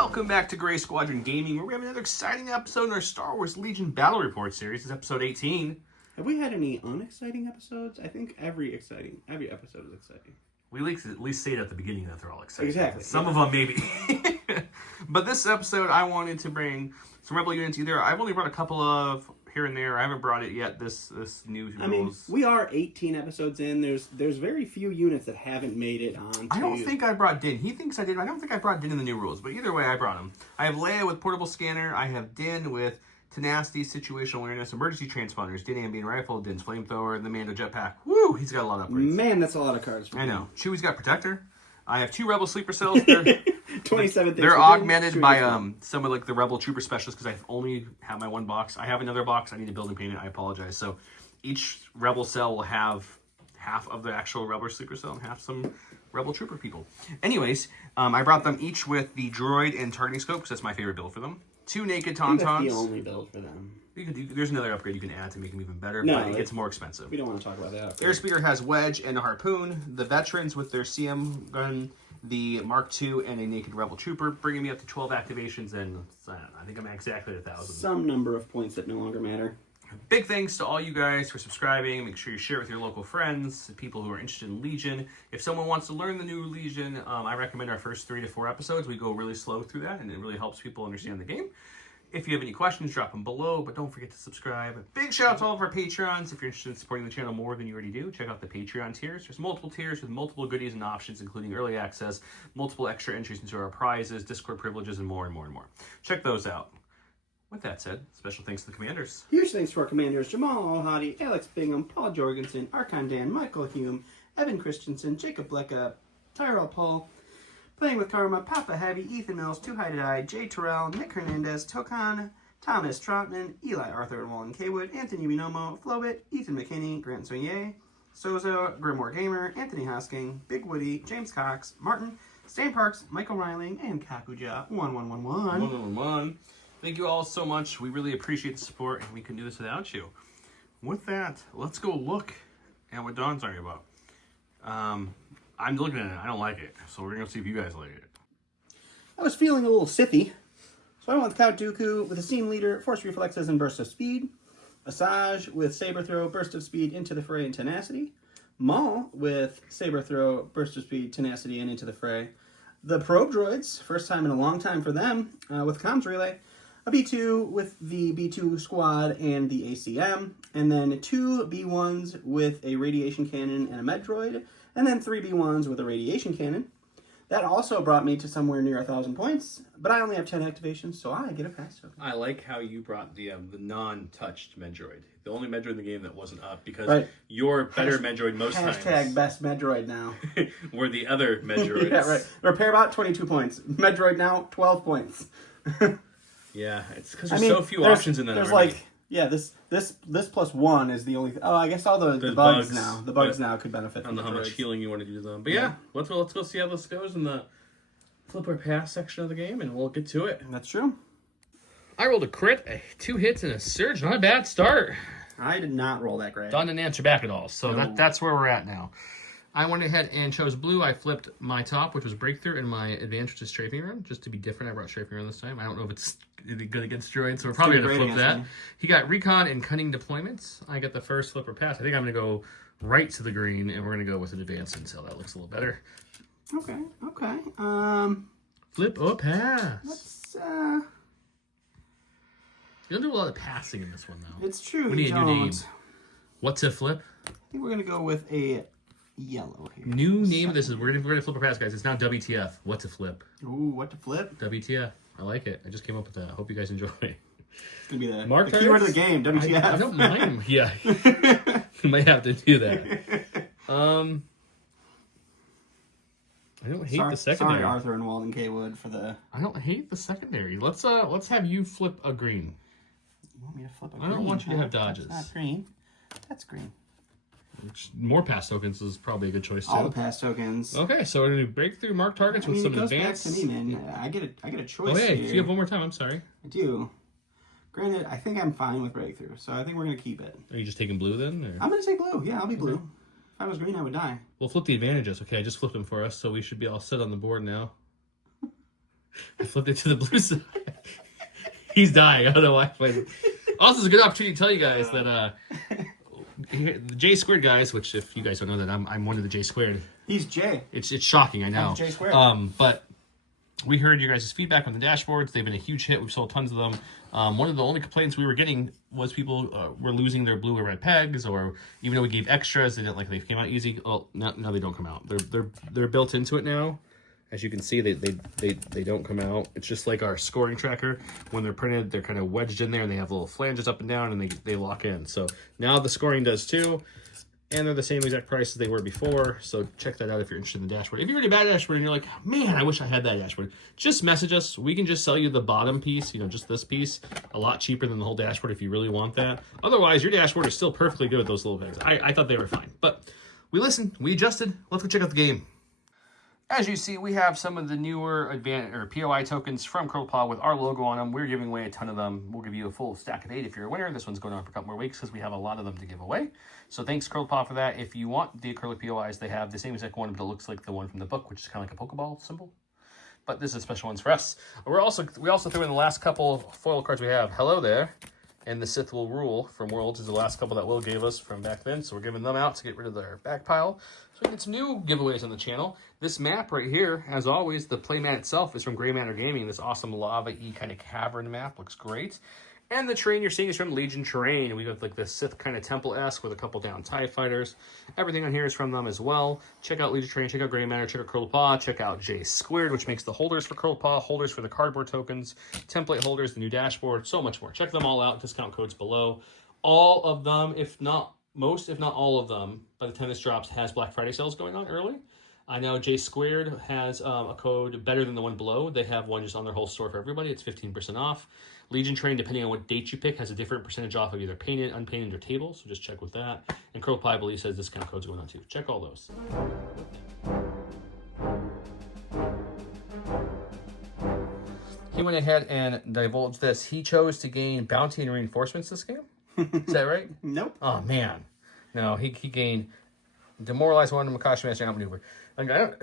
Welcome back to Gray Squadron Gaming, where we have another exciting episode in our Star Wars Legion Battle Report series. It's episode 18. Have we had any unexciting episodes? I think every episode is exciting. We at least say it at the beginning that they're all exciting. Exactly. Some of them maybe. But this episode, I wanted to bring some Rebel units. Either I've only brought a couple of here and there. I haven't brought it yet. This new rules. I mean, we are 18 episodes in. There's very few units that haven't made it on. I don't think I brought Din. He thinks I did. I don't think I brought Din in the new rules. But either way, I brought him. I have Leia with portable scanner. I have Din with tenacity, situational awareness, emergency transponders, Din ambient rifle, Din's flamethrower, and the Mando jetpack. Woo! He's got a lot of upgrades. Man, that's a lot of cards. For I know. Chewie's got protector. I have 2 Rebel sleeper cells. 27 things. They're augmented by some of like the Rebel Trooper specialists because I only have my one box. I have another box. I need a building payment. I apologize. So each Rebel cell will have half of the actual Rebel sleeper cell and half some Rebel Trooper people. Anyways, I brought them each with the droid and targeting scope because that's my favorite build for them. 2 naked tauntauns. That's the only build for them. There's another upgrade you can add to make them even better, no, but it gets more expensive. We don't want to talk about that. Airspeeder has wedge and a harpoon. The veterans with their CM gun, the Mark II, and a naked Rebel Trooper, bringing me up to 12 activations, and I think I'm exactly at 1,000. Some number of points that no longer matter. Big thanks to all you guys for subscribing. Make sure you share it with your local friends, people who are interested in Legion. If someone wants to learn the new Legion, I recommend our first 3 to 4 episodes. We go really slow through that, and it really helps people understand the game. If you have any questions, drop them below, but don't forget to subscribe. Big shout out to all of our Patreons. If you're interested in supporting the channel more than you already do, check out the Patreon tiers. There's multiple tiers with multiple goodies and options, including early access, multiple extra entries into our prizes, Discord privileges, and more and more and more. Check those out. With that said, special thanks to the commanders. Huge thanks to our commanders, Jamal Al-Hadi, Alex Bingham, Paul Jorgensen, Archon Dan, Michael Hume, Evan Christensen, Jacob Blecka, Tyrell Paul, Playing with Karma, Papa Heavy, Ethan Mills, Two Hided Eye, Jay Terrell, Nick Hernandez, Tokan, Thomas Trotman, Eli Arthur and Wallen Kaywood, Anthony Binomo, Flowbit, Ethan McKinney, Grant Soye, Sozo, Grimoire Gamer, Anthony Hosking, Big Woody, James Cox, Martin, Stan Parks, Michael Riling, and Kakuja 1111. 1111. Thank you all so much. We really appreciate the support, and we couldn't do this without you. With that, let's go look at what Dawn's talking about. I'm looking at it. I don't like it. So we're going to see if you guys like it. I was feeling a little sithy. So I went with Count Dooku with a Seam Leader, Force Reflexes, and Burst of Speed. Asajj with Saber Throw, Burst of Speed, Into the Fray, and Tenacity. Maul with Saber Throw, Burst of Speed, Tenacity, and Into the Fray. The Probe Droids, first time in a long time for them, with Comms Relay. A B2 with the B2 Squad and the ACM. And then 2 B1s with a Radiation Cannon and a Med Droid. And then 3 B1s with a Radiation Cannon. That also brought me to somewhere near 1,000 points, but I only have 10 activations, so I get a pass token. I like how you brought the non-touched Medroid. The only Medroid in the game that wasn't up, because you're better Medroid most times. Hashtag best Medroid now. Were the other Medroids. Yeah, right. Repair bot, 22 points. Medroid now, 12 points. Yeah, it's because there's so few options in that There's army. This plus 1 is the only... Oh, I guess all the bugs now. The bugs now could benefit from I don't know how much healing you want to do to them. But yeah, let's go see how this goes in the flip or pass section of the game, and we'll get to it. That's true. I rolled a crit, 2 hits, and a surge. Not a bad start. I did not roll that great. Dawn didn't answer back at all, so that's where we're at now. I went ahead and chose blue. I flipped my top, which was breakthrough, and my advantage to strafing run, just to be different. I brought strafing run this time. I don't know if it's good against droids, so we're probably going to flip that. He got recon and cunning deployments. I got the first flip or pass. I think I'm going to go right to the green, and we're going to go with an advance until that looks a little better. Okay. Flip or pass. Let's, You don't do a lot of passing in this one, though. It's true. We need a new name. What to flip? I think we're going to go with a yellow here. New name of this is we're gonna flip or pass, guys. It's now WTF. What to flip? Ooh, what to flip? WTF. I like it. I just came up with that. I hope you guys enjoy it. It's gonna be the Mark keyword of the game. WTF. I don't mind. Yeah, you might have to do that. I don't hate the secondary. Sorry, Arthur and Walden Kaywood for the. I don't hate the secondary. Let's have you flip a green. You want me to flip a green? I don't want you to have dodges. That's not green. That's green. More pass tokens is probably a good choice too. All the pass tokens. Okay, so we're gonna do breakthrough, mark targets with some advance. It goes back to me, man. I get a choice. Oh yeah, here. you have one more time. I'm sorry. I do. Granted, I think I'm fine with breakthrough, so I think we're gonna keep it. Are you just taking blue then? Or? I'm gonna take blue. Yeah, I'll be blue. If I was green, I would die. We'll flip the advantages. Okay, I just flipped them for us, so we should be all set on the board now. I flipped it to the blue side. He's dying. I don't know why. Also, it's a good opportunity to tell you guys that the J squared guys, which if you guys don't know that I'm one of the J squared. He's J. It's shocking, I know. I'm J squared. But we heard your guys' feedback on the dashboards. They've been a huge hit. We've sold tons of them. One of the only complaints we were getting was people were losing their blue or red pegs, or even though we gave extras, they didn't like they came out easy. Oh, no, they don't come out. They're built into it now. As you can see, they don't come out. It's just like our scoring tracker. When they're printed, they're kind of wedged in there, and they have little flanges up and down, and they lock in. So now the scoring does too, and they're the same exact price as they were before. So check that out if you're interested in the dashboard. If you're already bad dashboard and you're like, man, I wish I had that dashboard, just message us. We can just sell you the bottom piece, just this piece, a lot cheaper than the whole dashboard if you really want that. Otherwise, your dashboard is still perfectly good with those little pegs. I thought they were fine, but we listened, we adjusted. Let's go check out the game. As you see, we have some of the newer POI tokens from CurlPaw with our logo on them. We're giving away a ton of them. We'll give you a full stack of 8 if you're a winner. This one's going on for a couple more weeks because we have a lot of them to give away. So thanks, CurlPaw, for that. If you want the acrylic POIs, they have the same exact one, but it looks like the one from the book, which is kind of like a Pokeball symbol. But this is special ones for us. We also threw in the last couple foil cards we have. Hello there. And the Sith Will Rule from Worlds is the last couple that Will gave us from back then. So we're giving them out to get rid of their back pile. So we get some new giveaways on the channel. This map right here, as always, the play mat itself is from Grey Matter Gaming. This awesome lava-y kind of cavern map. Looks great. And the terrain you're seeing is from Legion Terrain. We got like the Sith kind of temple-esque with a couple down TIE fighters. Everything on here is from them as well. Check out Legion Terrain, check out Grey Matter, check out CurlPaw, check out J Squared, which makes the holders for CurlPaw, holders for the cardboard tokens, template holders, the new dashboard, so much more. Check them all out. Discount codes below. All of them, if not most, if not all of them, by the time this drops, has Black Friday sales going on early. I know J Squared has a code better than the one below. They have one just on their whole store for everybody. It's 15% off. Legion Train, depending on what date you pick, has a different percentage off of either painted, unpainted, or table, so just check with that. And CurlPie, I believe, says discount codes going on too. Check all those. He went ahead and divulged this. He chose to gain bounty and reinforcements this game. Is that right? Nope. Oh, man. No, he gained demoralize one, Makashi Master, outmaneuver. Like, I don't...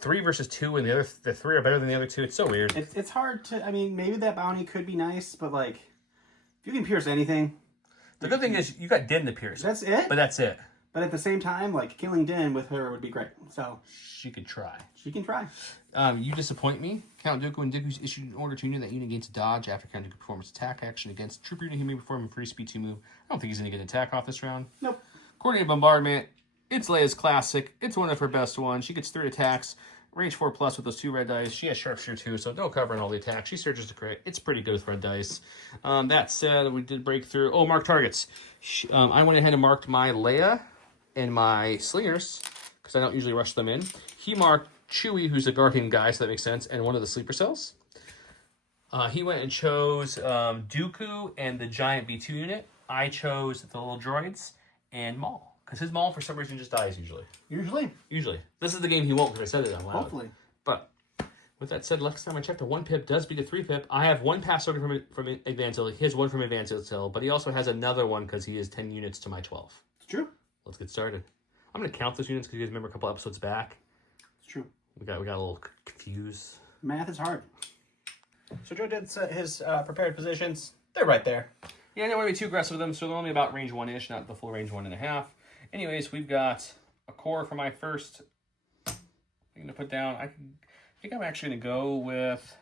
3 versus 2, and the 3 are better than the other 2. It's so weird. It's hard to... I mean, maybe that bounty could be nice, but, like, if you can pierce anything... The good thing is you got Din to pierce. That's it? But that's it. But at the same time, like, killing Din with her would be great. So... She could try. She can try. You disappoint me. Count Dooku and Dooku's issued an order to unit that unit gains a dodge after Count Dooku performs attack action against a troop unit he may perform a free speed 2 move. I don't think he's going to get an attack off this round. Nope. Coordinated Bombardment. It's Leia's classic. It's one of her best ones. She gets 3 attacks. Range 4+ with those 2 red dice. She has sharpshooter too, so no covering all the attacks. She surges to crit. It's pretty good with red dice. That said, we did break through. Oh, mark targets. I went ahead and marked my Leia and my Slingers because I don't usually rush them in. He marked Chewie, who's a guardian guy, so that makes sense, and one of the sleeper cells. He went and chose Dooku and the giant B2 unit. I chose the little droids and Maul. Because his Maul, for some reason, just dies usually. Usually. This is the game he won't because I said it out loud. Hopefully. But with that said, last time I checked, a 1 pip does beat a 3 pip. I have 1 pass token from Advanced Hill. He has 1 from Advanced Hill, but he also has another one because he is 10 units to my 12. It's true. Let's get started. I'm going to count those units because you guys remember a couple episodes back. It's true. We got a little confused. Math is hard. So Joe did his prepared positions. They're right there. Yeah, I didn't want to be too aggressive with them, so they're only about range 1-ish, not the full range 1.5. Anyways, we've got a core for my first thing to put down. I think I'm actually going to go with...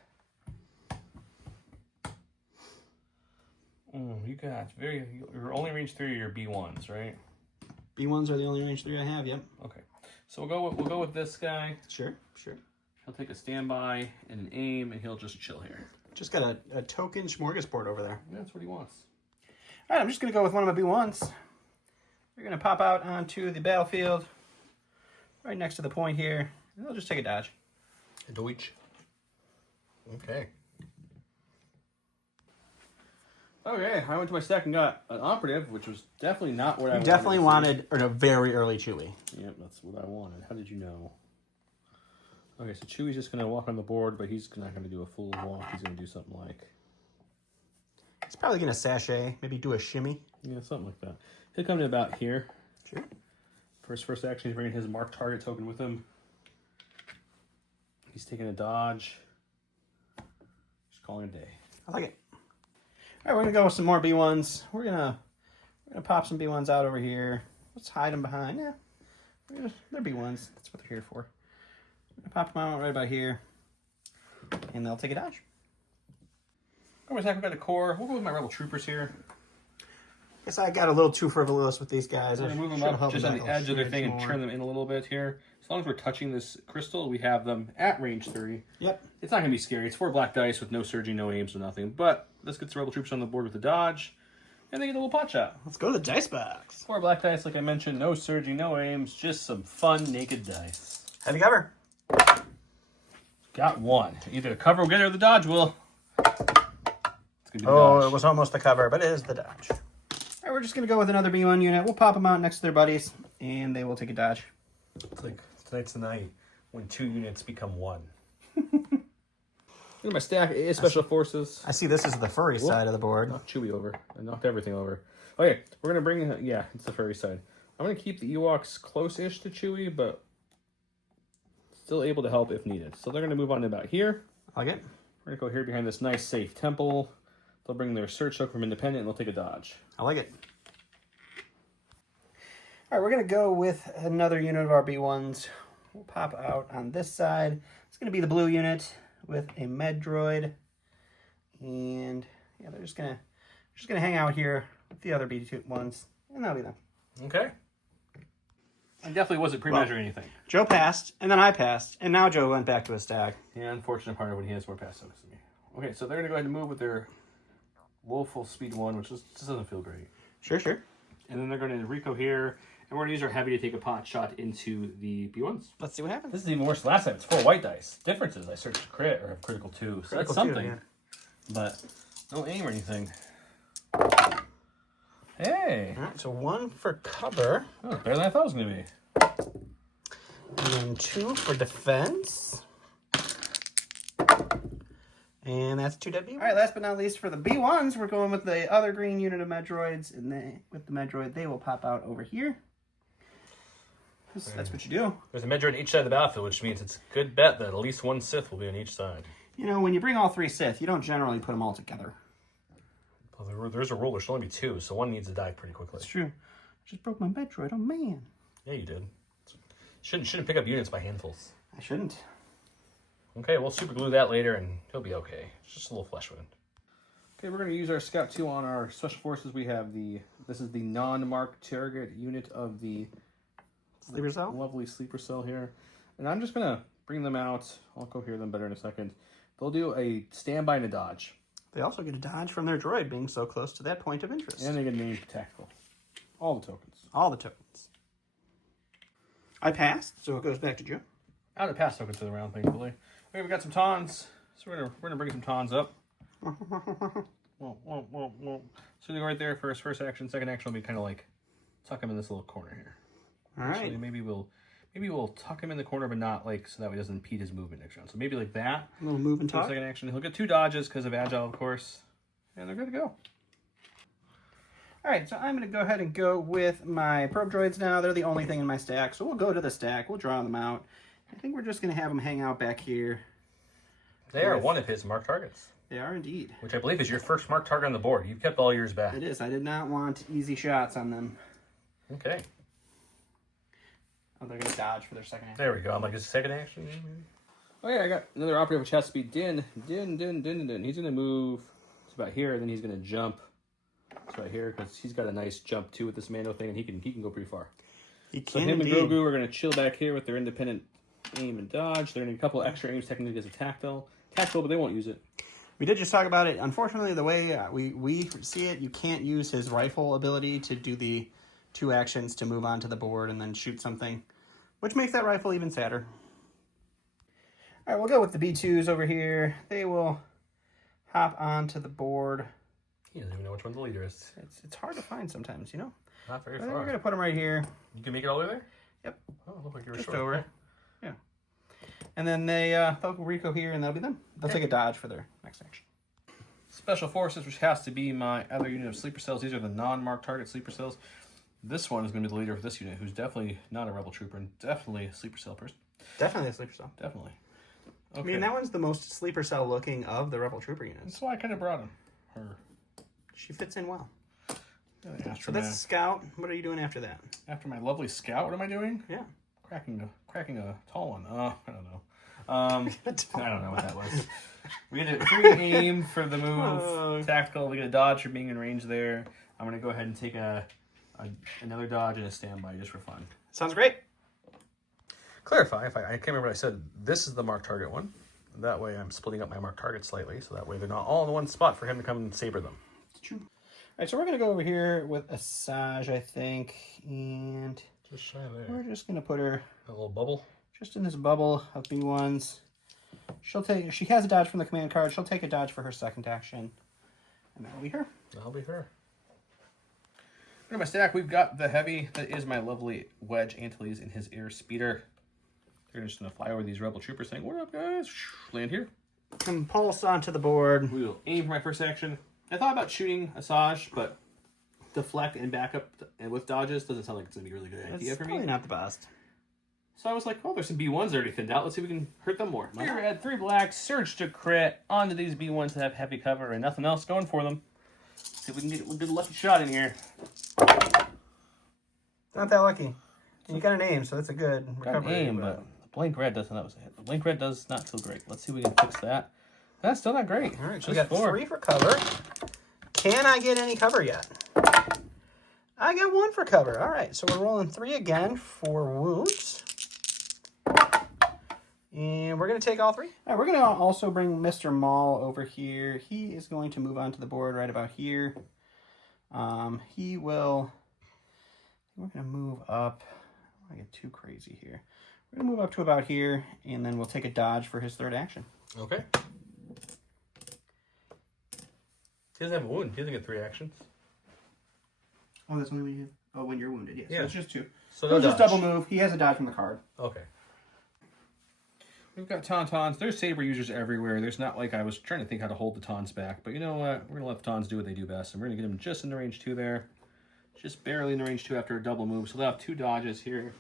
You're only range 3 are your B1s, right? B1s are the only range 3 I have, yep. Okay. So we'll go with this guy. Sure. He'll take a standby and an aim, and he'll just chill here. Just got a token smorgasbord over there. Yeah, that's what he wants. All right, I'm just going to go with one of my B1s. They're going to pop out onto the battlefield right next to the point here. And they'll just take a dodge. A Deutsch. Okay. Okay, I went to my stack and got an operative, which was definitely not what I wanted. You definitely wanted a very early Chewie. Yep, that's what I wanted. How did you know? Okay, so Chewie's just going to walk on the board, but he's not going to do a full walk. He's going to do something like... He's probably going to sashay, maybe do a shimmy. Yeah, something like that. He'll come to about here. Sure. First action, he's bringing his mark target token with him. He's taking a dodge. calling it a day. I like it. All right, we're gonna go with some more B1s. We're gonna pop some B1s out over here. Let's hide them behind. Yeah, they're B1s. That's what they're here for. I'm gonna pop them out right about here, and they'll take a dodge. Over attack, we got the core. We'll go with my rebel troopers here. Guess I got a little too frivolous with these guys. We're gonna move them up just on the edge of their thing and turn them in a little bit here. As long as we're touching this crystal, we have them at range 3. Yep. It's not gonna be scary. It's 4 black dice with no surging, no aims, no nothing. But let's get the rebel troops on the board with the dodge, and they get a little pot shot. Let's go to the dice box. 4 black dice, like I mentioned, no surging, no aims, just some fun naked dice. Heavy cover. Got 1. Either the cover will get it or the dodge will. It's gonna be the Oh, dodge. it was almost the cover, but it is the dodge. All right, we're just gonna go with another B1 unit. We'll pop them out next to their buddies, and they will take a dodge. It's like tonight's the night when 2 units become 1. Look at my stack. It is special forces. I see this is the furry side of the board. Knocked Chewie over. I knocked everything over. Okay, we're gonna bring. Yeah, it's the furry side. I'm gonna keep the Ewoks close-ish to Chewie, but still able to help if needed. So they're gonna move on to about here. I like it. We're gonna go here behind this nice safe temple. They'll bring their search hook from Independent, and they'll take a dodge. I like it. All right, we're going to go with another unit of our B1s. We'll pop out on this side. It's going to be the blue unit with a med droid. And yeah, they're just going to hang out here with the other B1s, and that'll be them. Okay. I definitely wasn't pre-measuring anything. Joe passed, and then I passed, and now Joe went back to his stack. The unfortunate part of when he has more pass tokens than me. Okay, so they're going to go ahead and move with their Woeful Speed 1, which just doesn't feel great. Sure, sure. And then they're going to Rico here, and we're going to use our heavy to take a pot shot into the B1s. Let's see what happens. This is even worse. Last time it's 4 white dice. Difference is I searched crit or have critical 2, so that's something. Yeah. But no aim or anything. Hey! All right, so 1 for cover. Oh, better than I thought it was going to be. And then 2 for defense. And that's 2 dead B1s. All right, last but not least, for the B1s, we're going with the other green unit of Medroids. And with the Medroid, they will pop out over here. That's what you do. There's a Medroid on each side of the battlefield, which means it's a good bet that at least 1 Sith will be on each side. You know, when you bring all 3 Sith, you don't generally put them all together. Well, there's a rule. There should only be 2, so 1 needs to die pretty quickly. That's true. I just broke my Medroid. Oh, man. Yeah, you did. Shouldn't pick up units by handfuls. I shouldn't. Okay, we'll super glue that later and he'll be okay. It's just a little flesh wound. Okay, we're going to use our Scout 2 on our Special Forces. We have this is the non-marked target unit of the Sleeper Cell? Lovely Sleeper Cell here. And I'm just going to bring them out. I'll go hear them better in a second. They'll do a standby and a dodge. They also get a dodge from their droid being so close to that point of interest. And they get named tactical. All the tokens. All the tokens. I passed, so it goes back to Joe. Out of pass tokens to the round, thankfully. Okay, we got some tawns. So we're gonna bring some tawns up. So they go right there for his first action. Second action will be kind of like tuck him in this little corner here. All right. Actually, maybe we'll tuck him in the corner, but not like so that way it doesn't impede his movement next round. So maybe like that. A little move and talk. Second action, he'll get 2 dodges because of agile, of course, and they're good to go. All right, so I'm going to go ahead and go with my probe droids now. They're the only thing in my stack, so we'll go to the stack. We'll draw them out. I think we're just going to have them hang out back here. They are one of his marked targets. They are indeed. Which I believe is your first marked target on the board. You've kept all yours back. It is. I did not want easy shots on them. Okay. Oh, they're going to dodge for their second action. There we go. I'm like, is it second action? Maybe? Oh yeah, I got another operative which has to be Din. Din. He's going to move to about here, and then he's going to jump. It's right here because he's got a nice jump too with this Mando thing, and he can go pretty far. He can so him indeed. and Grogu are going to chill back here with their independent aim and dodge. They're going to need a couple extra aims technically as a tactile, but they won't use it. We did just talk about it. Unfortunately, the way we see it, you can't use his rifle ability to do the 2 actions to move onto the board and then shoot something, which makes that rifle even sadder. All right, we'll go with the B2s over here. They will hop onto the board. He doesn't even know which one the leader is. It's hard to find sometimes, you know? Not very But far. we're going to put them right here. You can make it all the way there? Yep. Oh, it looked like you were Just short. over. Yeah. And then they'll Rico here, and that'll be them. They'll take a dodge for their next action. Special Forces, which has to be my other unit of sleeper cells. These are the non-marked target sleeper cells. This one is going to be the leader of this unit, who's definitely not a rebel trooper and definitely a sleeper cell person. Definitely a sleeper cell. Definitely. Okay. I mean, that one's the most sleeper cell looking of the Rebel Trooper units. That's why I kind of brought him. Her. She fits in well. Yeah, So that's a Scout. What are you doing after that? After my lovely Scout, what am I doing? Yeah. Cracking a tall one. Oh, I don't know. I don't know what that was. We get a free aim for the move. Tactical. We get a dodge for being in range there. I'm going to go ahead and take another dodge and a standby just for fun. Sounds great. Clarify, I can't remember what I said. This is the mark target one. That way I'm splitting up my mark target slightly, so that way they're not all in one spot for him to come and saber them. It's true. All right, so we're going to go over here with Asajj, I think, and Just shy there. we're just going to put her A little bubble. just in this bubble of B1s. She has a dodge from the command card. She'll take a dodge for her second action, and that'll be her. That'll be her. In my stack, we've got the heavy. That is my lovely Wedge Antilles in his air speeder. They're just going to fly over these Rebel Troopers saying, "What up, guys?" Land here. Compulse onto the board. We will aim for my first action. I thought about shooting Asajj, but deflect and back up and with dodges doesn't sound like it's going to be a really good idea for me. Probably not the best. So I was like, oh, there's some B1s already thinned out. Let's see if we can hurt them more. 3 red, 3 black, surge to crit onto these B1s that have heavy cover and nothing else going for them. See if we can get a good lucky shot in here. Not that lucky. And you got an aim, so that's a good recovery. Got an aim, but the blank red doesn't. That was a hit. The blank red does not feel great. Let's see if we can fix that. That's still not great. All right, so we got 3 for cover. Can I get any cover yet? I got 1 for cover. All right, so we're rolling 3 again for wounds. And we're going to take all 3. All right, we're going to also bring Mr. Maul over here. He is going to move onto the board right about here. He will... We're going to move up. I don't want to get too crazy here. We're going to move up to about here, and then we'll take a dodge for his third action. Okay. He doesn't have a wound. He doesn't get 3 actions. Oh, that's only when you... Oh, when you're wounded, yes. Yeah. So it's just 2. So he'll no just double move. He has a dodge from the card. Okay. We've got Tauntauns. There's saber users everywhere. There's not like I was trying to think how to hold the Taunts back. But you know what? We're going to let the Taunts do what they do best. And we're going to get them just in the range 2 there. Just barely in the range 2 after a double move. So they'll have 2 dodges here.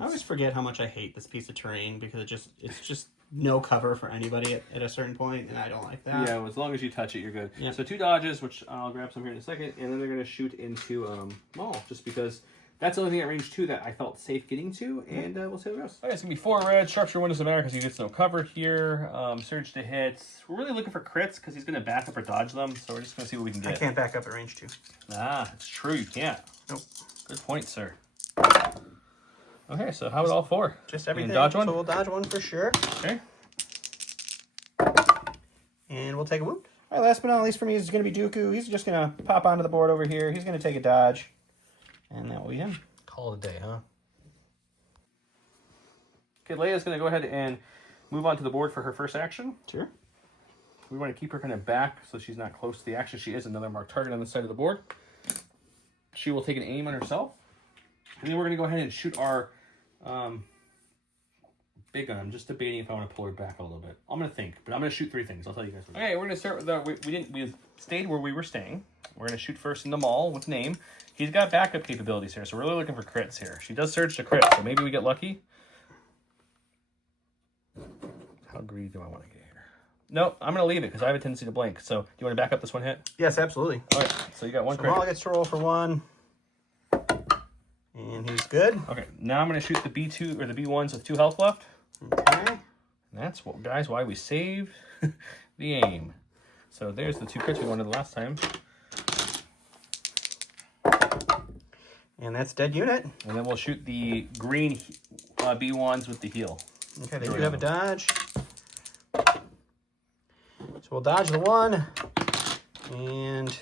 I always forget how much I hate this piece of terrain because it's just no cover for anybody at a certain point, and I don't like that. Yeah, well, as long as you touch it, you're good. Yeah. So 2 dodges, which I'll grab some here in a second, and then they're going to shoot into Maul, just because that's the only thing at range 2 that I felt safe getting to, and we'll see how it goes. Okay, it's going to be 4 red. Sharpshooter win doesn't matter because he gets no cover here. Surge to hits. We're really looking for crits because he's going to back up or dodge them, so we're just going to see what we can get. I can't back up at range 2. Ah, it's true, you can't. Nope. Good point, sir. Okay, so how about all 4? Just everything. Dodge one? So we'll dodge 1 for sure. Okay. And we'll take a wound. All right, last but not least for me is going to be Dooku. He's just going to pop onto the board over here. He's going to take a dodge. And that will be him. Call it a day, huh? Okay, Leia's going to go ahead and move onto the board for her first action. Sure. We want to keep her kind of back so she's not close to the action. She is another marked target on the side of the board. She will take an aim on herself. And then we're going to go ahead and shoot our big gun. I'm just debating if I want to pull her back a little bit. I'm going to think, but I'm going to shoot 3 things. I'll tell you guys. Okay, we're going to start with the... We stayed where we were staying. We're going to shoot first in the Maul with name. He's got backup capabilities here, so we're really looking for crits here. She does surge to crit, so maybe we get lucky. How greedy do I want to get here? No, I'm going to leave it because I have a tendency to blank. So do you want to back up this 1 hit? Yes, absolutely. All right, so you got 1 so crit. Maul gets to roll for 1. And he's good. Okay, now I'm going to shoot the B2 or the B1s with 2 health left. Okay. And that's what, guys, why we saved the aim. So there's the 2 crits we wanted the last time. And that's dead unit. And then we'll shoot the green B1s with the heal. Okay, they do have a dodge. So we'll dodge the 1. And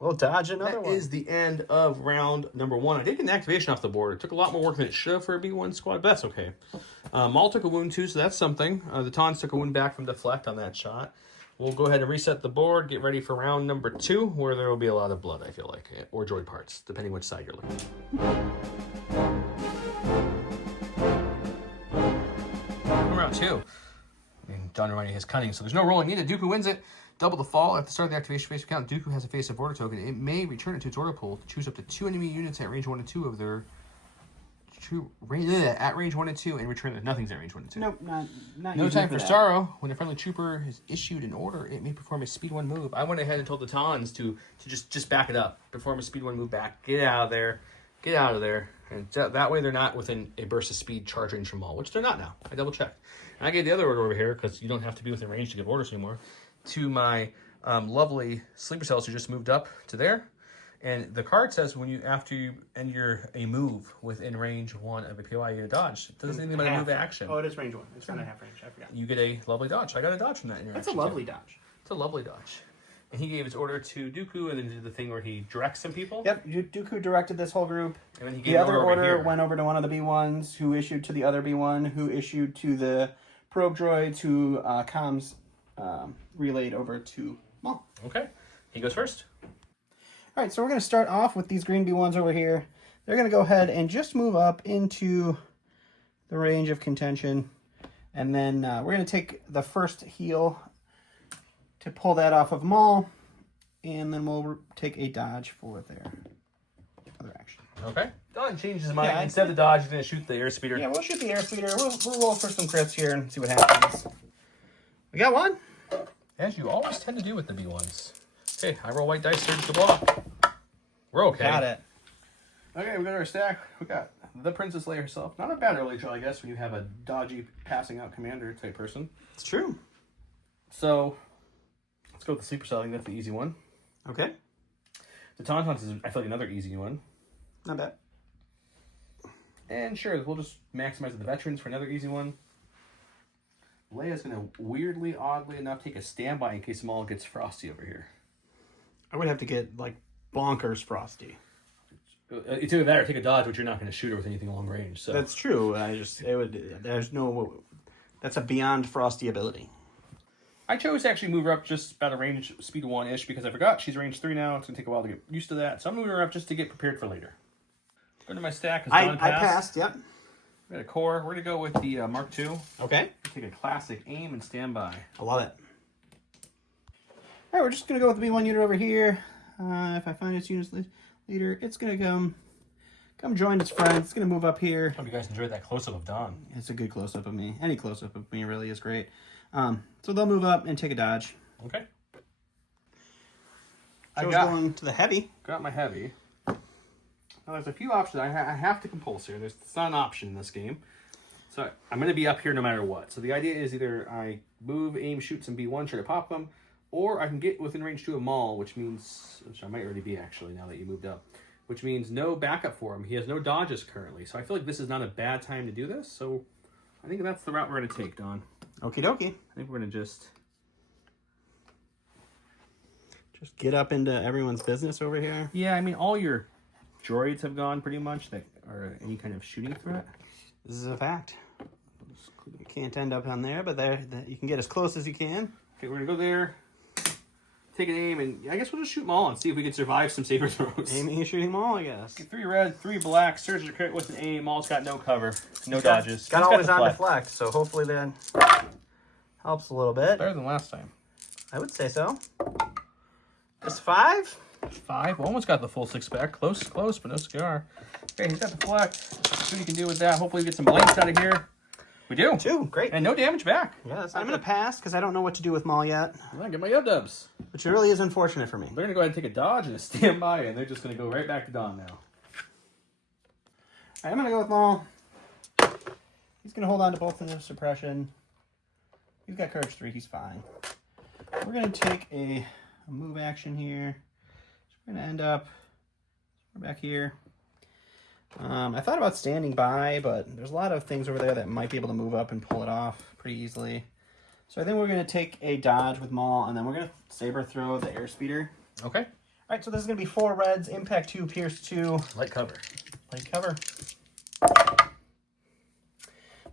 we'll dodge another one. That is the end of round number 1. I did get an activation off the board. It took a lot more work than it should have for a B1 squad, but that's okay. Maul took a wound too, so that's something. The Taunts took a wound back from deflect on that shot. We'll go ahead and reset the board, get ready for round number 2, where there will be a lot of blood, I feel like, or droid parts, depending which side you're looking at. Round 2. John reminding his cunning, so there's no rolling needed. Dooku wins it. Double the fall. At the start of the activation phase count, Dooku has a face of order token. It may return it to its order pool to choose up to 2 enemy units at range 1 and 2 of their at range 1 and 2 and return. Nothing's at range 1 and 2. Nope, not No using time it for that. sorrow. When a friendly trooper is issued an order, it may perform a speed 1 move. I went ahead and told the Tons to just back it up. Perform a speed 1 move back. Get out of there. Get out of there. And that way they're not within a burst of speed charge range from Maul, which they're not now. I double checked. And I gave the other order over here, because you don't have to be within range to give orders anymore, to my lovely sleeper cells who just moved up to there. And the card says when after you end a move within range 1 of a POI, you get a dodge. It doesn't say anything about a move action. Oh, it is range 1. It's not a half range. I forgot. You get a lovely dodge. I got a dodge from that interaction. That's a lovely dodge. It's a lovely dodge. And he gave his order to Dooku and then did the thing where he directs some people. Yep, Dooku directed this whole group. And then he gave The other order here. went over to one of the B1s, who issued to the other B1, who issued to the probe droids, who comms relayed over to Maul. Okay. He goes first. All right, so we're going to start off with these green B1s over here. They're going to go ahead and just move up into the range of contention. And then we're going to take the first heal to pull that off of Maul. And then we'll take a dodge for their other action. Okay. Don changes his mind. Yeah, Instead of the dodge, he's going to shoot the airspeeder. Yeah, we'll shoot the airspeeder. We'll roll for some crits here and see what happens. We got one. As you always tend to do with the B1s. Okay, I roll white dice, surge to block. We're okay. Got it. Okay, we got our stack. We got the Princess Leia herself. Not a bad early draw, I guess, when you have a dodgy passing out commander type person. It's true. So, let's go with the sleeper cell. I think that's the easy one. Okay. The Tauntauns is, I feel like, another easy one. Not bad. And sure, we'll just maximize the veterans for another easy one. Leia's going to weirdly, oddly enough, take a standby in case Maul gets frosty over here. I would have to get, like, bonkers frosty. It's either that or take a dodge, but you're not going to shoot her with anything long range. So That's true. That's a beyond frosty ability. I chose to actually move her up just about a range speed 1-ish because I forgot she's range 3 now. It's going to take a while to get used to that. So I'm moving her up just to get prepared for later. Go to my stack. I passed, yep. We got a core. We're going to go with the Mark II. Okay. Take a classic aim and standby. I love it. All right, we're just going to go with the B1 unit over here. If I find its unit leader, it's going to come join its friends. It's going to move up here. Hope you guys enjoyed that close-up of Don. It's a good close-up of me. Any close-up of me really is great. So they'll move up and take a dodge. Okay. So going to the heavy. Got my heavy. Now there's a few options. I have to compulse here. It's not an option in this game. So I'm going to be up here no matter what. So the idea is either I move, aim, shoot some B1, try to pop them, or I can get within range 2 of Maul, which I might already be actually now that you moved up, which means no backup for him. He has no dodges currently. So I feel like this is not a bad time to do this. So I think that's the route we're going to take, Don. Okie dokie. I think we're going to just get up into everyone's business over here. Yeah, I mean, all your droids have gone pretty much that are any kind of shooting threat. This is a fact. You can't end up on there, but you can get as close as you can. Okay, we're going to go there, take an aim, and I guess we'll just shoot Maul and see if we can survive some saber throws. Aiming and shooting Maul, I guess. Get 3 red, 3 black, surge crit with an aim. Maul's got no cover, no dodges. Got always on deflect, so hopefully that helps a little bit. Better than last time. I would say so. Just 5? 5. Almost got the full 6 back. Close, but no cigar. Okay, he's got deflect. Let's see what he can do with that. Hopefully we get some blanks out of here. We do. 2, great. And no damage back. Yes, I'm going to pass because I don't know what to do with Maul yet. I'm going to get my dubs. Which really is unfortunate for me. They're going to go ahead and take a dodge and a standby, and they're just going to go right back to Don now. I'm going to go with Maul. He's going to hold on to both of the suppression. He's got courage 3. He's fine. We're going to take a move action here. So we're going to end up back here. I thought about standing by, but there's a lot of things over there that might be able to move up and pull it off pretty easily. So I think we're going to take a dodge with Maul, and then we're going to saber throw the airspeeder. Okay. All right, so this is going to be 4 reds, impact 2, pierce 2. Light cover. Light cover.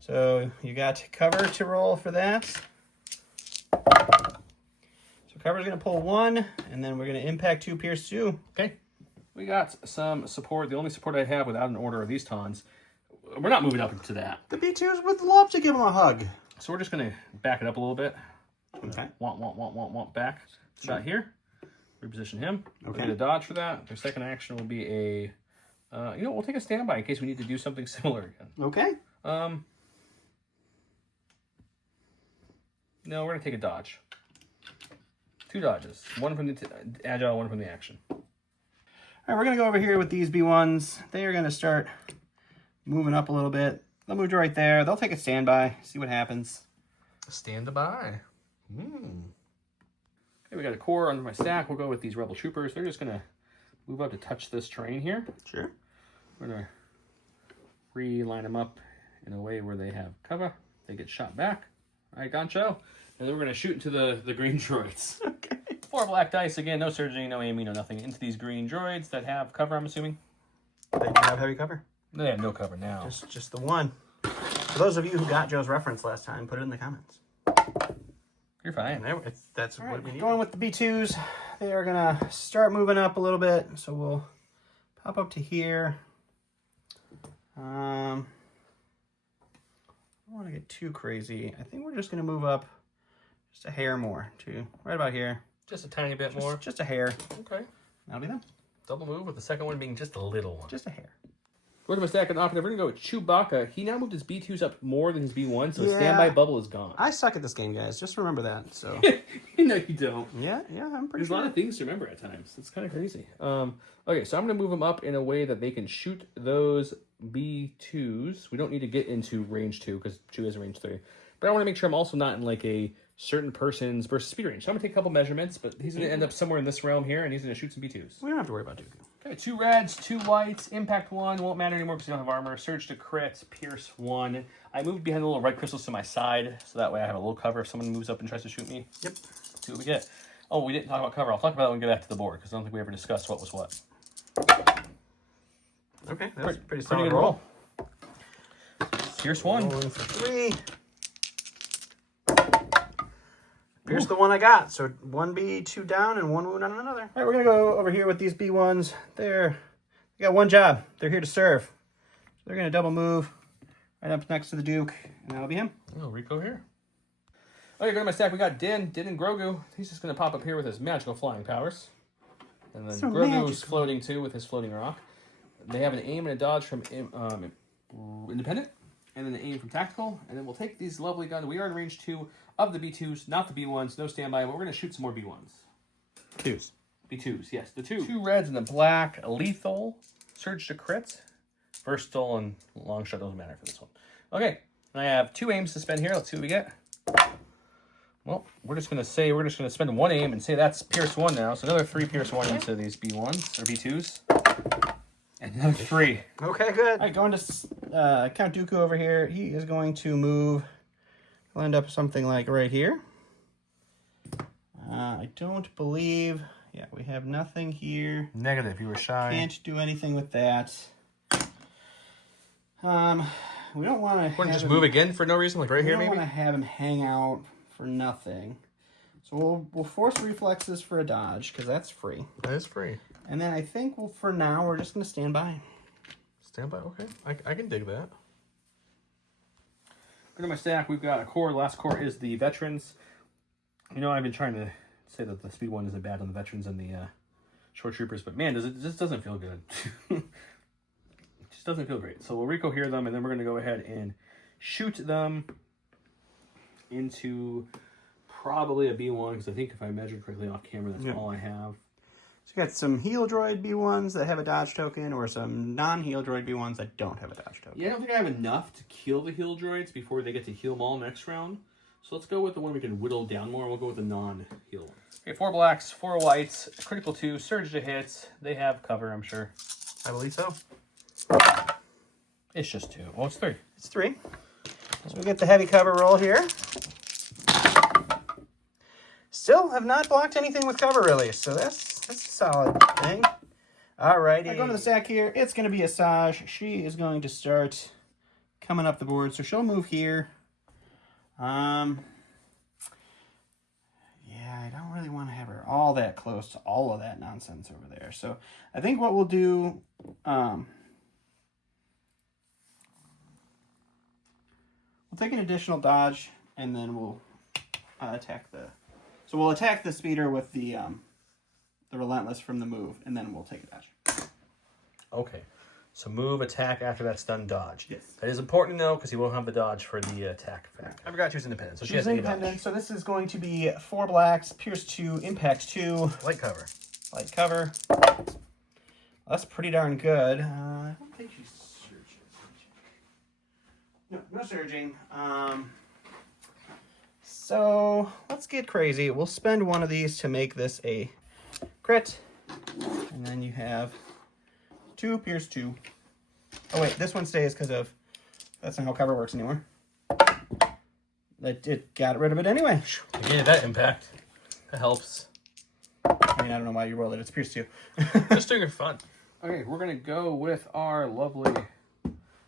So you got cover to roll for that. So cover's going to pull 1, and then we're going to impact 2, pierce 2. Okay. We got some support. The only support I have without an order are these Tons. We're not moving up into that. The B2s would love to give him a hug. So we're just going to back it up a little bit. Okay. Want back. Shot here. Reposition him. Okay. Get a dodge for that. Their second action will be a We'll take a standby in case we need to do something similar again. Okay. No, we're going to take a dodge. 2 dodges. One from the agile, one from the action. All right, we're going to go over here with these B1s. They are going to start moving up a little bit. They'll move to right there. They'll take a standby, see what happens. Standby. Okay, we got a core under my stack. We'll go with these Rebel Troopers. They're just going to move up to touch this terrain here. Sure. We're going to re-line them up in a way where they have cover. They get shot back. All right, Gancho. And then we're going to shoot into the green droids. Okay. 4 black dice. Again, no surging, no aiming, no nothing. Into these green droids that have cover, I'm assuming. They do have heavy cover. They have no cover now. Just the one. For those of you who got Joe's reference last time, put it in the comments. You're fine. That's right, what we need. going with the B2s. They are going to start moving up a little bit. So we'll pop up to here. I don't want to get too crazy. I think we're just going to move up just a hair more to right about here. Just a tiny bit more? Just a hair. Okay. That'll be them. Double move with the second one being just a little one. Just a hair. Go to my stack and operative. We're going to go with Chewbacca. He now moved his B2s up more than his B1, so his standby bubble is gone. I suck at this game, guys. Just remember that. So. No, you don't. Yeah, I'm pretty There's sure. a lot of things to remember at times. It's kind of crazy. Okay, so I'm going to move them up in a way that they can shoot those B2s. We don't need to get into range 2 because 2 is range 3. But I want to make sure I'm also not in like a certain person's versus speed range. So I'm going to take a couple measurements, but he's going to end up somewhere in this realm here, and he's going to shoot some B2s. We don't have to worry about Dooku. Okay, 2 reds, 2 whites, impact 1, won't matter anymore because you don't have armor, surge to crit, pierce 1. I moved behind the little red crystals to my side, so that way I have a little cover if someone moves up and tries to shoot me. Yep. See what we get. Oh, we didn't talk about cover. I'll talk about that when we get back to the board, because I don't think we ever discussed what was what. Okay, that's pretty good solid roll. Pierce 1. Rolling for 3. Here's the one I got. So 1 B, 2 down, and 1 wound on another. All right, we're going to go over here with these B1s. They got one job. They're here to serve. So they're going to double move right up next to the Duke, and that'll be him. Oh, Rico here. Okay, go to my stack. We got Din and Grogu. He's just going to pop up here with his magical flying powers. And then Grogu's floating too with his floating rock. They have an aim and a dodge from Independent, and then an aim from Tactical. And then we'll take these lovely guns. We are in range 2 of the B2s, not the B1s, no standby, but we're going to shoot some more B1s. B2s, yes. The 2 reds and the black, lethal, surge to crit, versatile, and long shot doesn't matter for this one. Okay, I have 2 aims to spend here. Let's see what we get. Well, we're just going to spend 1 aim and say that's Pierce 1 now. So another 3 Pierce 1 into these B1s, or B2s. And another 3. Okay, good. All right, going to Count Dooku over here. He is going to move. He'll end up something like right here. I don't believe... Yeah, we have nothing here. Negative, you were shy. Can't do anything with that. We don't want to just move again for no reason, like right here maybe? We don't want to have him hang out for nothing. So we'll force reflexes for a dodge, because that's free. That is free. And then I think for now, we're just going to stand by. Stand by, okay. I can dig that. Go to my stack. We've got a core. The last core is the veterans. You know, I've been trying to say that the speed one isn't bad on the veterans and the short troopers, but man, this doesn't feel good. It just doesn't feel great. So we'll Rico hear them, and then we're going to go ahead and shoot them into probably a B1, because I think if I measured correctly off camera, that's all I have. So you got some heal droid B1s that have a dodge token, or some non-heal droid B1s that don't have a dodge token. Yeah, I don't think I have enough to kill the heal droids before they get to heal them all next round. So let's go with the one we can whittle down more. We'll go with the non-heal one. Okay, 4 blacks, 4 whites, critical 2, surge to hits. They have cover, I'm sure. I believe so. It's just 2. Oh, it's 3. It's 3. So we get the heavy cover roll here. Still have not blocked anything with cover, really. So that's a solid thing. Alrighty. I go to the stack here. It's going to be Asajj. She is going to start coming up the board. So she'll move here. Yeah, I don't really want to have her all that close to all of that nonsense over there. So I think what we'll do... we'll take an additional dodge, and then we'll attack the... So we'll attack the speeder with the relentless from the move, and then we'll take a dodge. Okay. So move, attack after that stun, dodge. Yes. That is important to know because he won't have the dodge for the attack effect. I forgot to choose independent. So she She's has independent, so this is going to be 4 blacks, pierce 2, impact 2. Light cover. Light cover. That's pretty darn good. I don't think she's surging. No surging. So let's get crazy. We'll spend one of these to make this a crit. And then you have 2, pierce 2. Oh wait, this one stays because of... That's not how cover works anymore. It got rid of it anyway. Again, that impact. That helps. I mean, I don't know why you rolled it. It's pierce 2. Just doing it fun. Okay, we're going to go with our lovely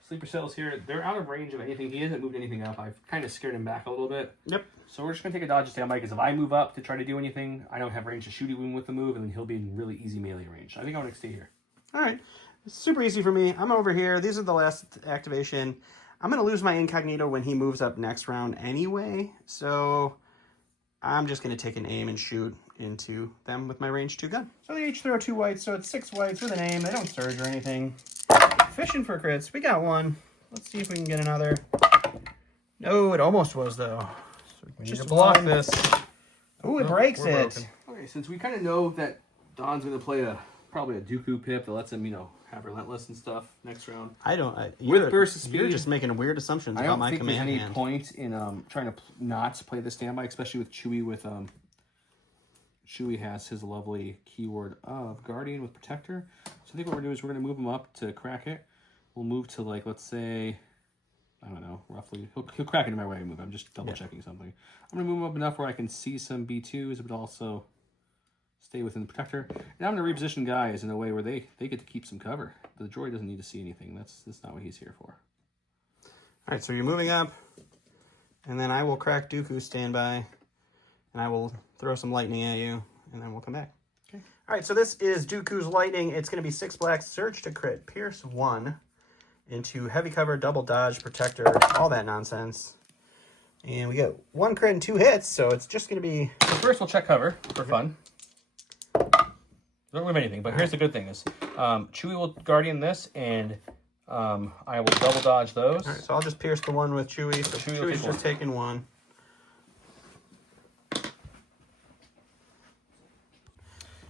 sleeper cells here. They're out of range of anything. He hasn't moved anything up. I've kind of scared him back a little bit. Yep. So we're just going to take a dodge and standby, because if I move up to try to do anything, I don't have range to shoot him with the move, and then he'll be in really easy melee range. I think I want to stay here. All right. It's super easy for me. I'm over here. These are the last activation. I'm going to lose my incognito when he moves up next round anyway, so I'm just going to take an aim and shoot into them with my range 2 gun. So they each throw 2 whites, so it's 6 whites with an aim. They don't surge or anything. Fishing for crits. We got one. Let's see if we can get another. No, it almost was, though. So We need to block one. this. Ooh, it breaks We're it. broken. Okay, since we kind of know that Don's going to play probably a Dooku pip that lets him, have Relentless and stuff next round. You're, burst of speed, you're just making weird assumptions I about don't my think there's command any hand. point in trying to not play the standby, especially with Chewie. With Chewie has his lovely keyword of Guardian with Protector. So I think what we're doing is we're going to move him up to crack it. We'll move to, like, let's say, I don't know, roughly. He'll crack it no matter where I move. I'm just double checking something. I'm going to move him up enough where I can see some B2s, but also stay within the Protector. And I'm going to reposition guys in a way where they get to keep some cover. The droid doesn't need to see anything. That's not what he's here for. All right, so you're moving up, and then I will crack Dooku standby, and I will throw some lightning at you, and then we'll come back. Okay. All right, so this is Dooku's lightning. It's going to be 6 blacks, surge to crit, pierce 1 into heavy cover, double dodge, protector, all that nonsense. And we get 1 crit and 2 hits, so it's just going to be... So first we'll check cover for fun. Don't move anything, but here's the good thing is Chewie will Guardian this, and I will double dodge those. All right, so I'll just pierce the one with Chewie. So Chewie will Chewie's take just taking 1.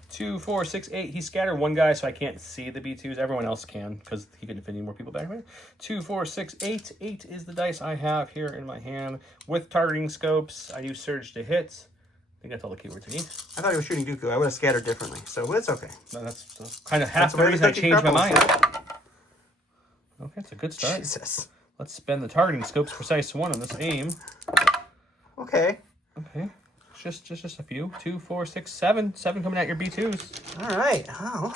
2, 4, 6, 8. He scattered one guy, so I can't see the B2s. Everyone else can, because he couldn't fit any more people back there. 2, 4, 6, 8. 8 is the dice I have here in my hand. With targeting scopes, I use surge to hit. I think that's all the keywords we need. I thought he was shooting Dooku. I would have scattered differently, so it's okay. No, that's kind of half That's the reason I changed my mind. Crumbles. Okay, it's a good start. Jesus. Let's spend the targeting scopes precise 1 on this aim. Okay. Okay. Just a few. 2, 4, 6, 7. 7 coming at your B2s. All right. Oh.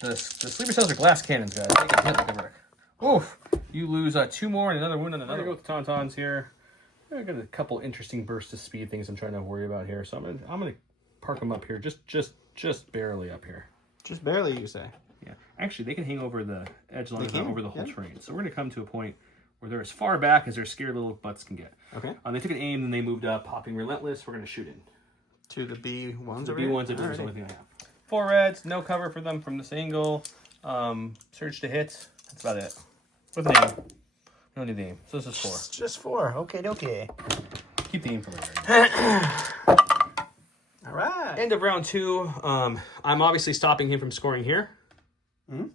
The sleeper cells are glass cannons, guys. They can hit like a brick. Oof. You lose 2 more and another wound and another. I'm going to go with the Tauntauns here. I got a couple interesting bursts of speed things I'm trying to worry about here. So I'm gonna park them up here. Just barely up here. Just barely, you say. Yeah. Actually, they can hang over the edge line, can? over the whole Yeah. terrain. So we're going to come to a point where they're as far back as their scared little butts can get. Okay. They took an aim, then they moved up, popping Relentless. We're going to shoot in. To the B1s The over here? B1s are the only thing I have. 4 reds, no cover for them from this angle. Surge to hit. That's about it. With an aim. We don't need the aim. So this is 4. Just 4. Okay. Keep the aim for later. All right. End of round 2. I'm obviously stopping him from scoring here. Hmm?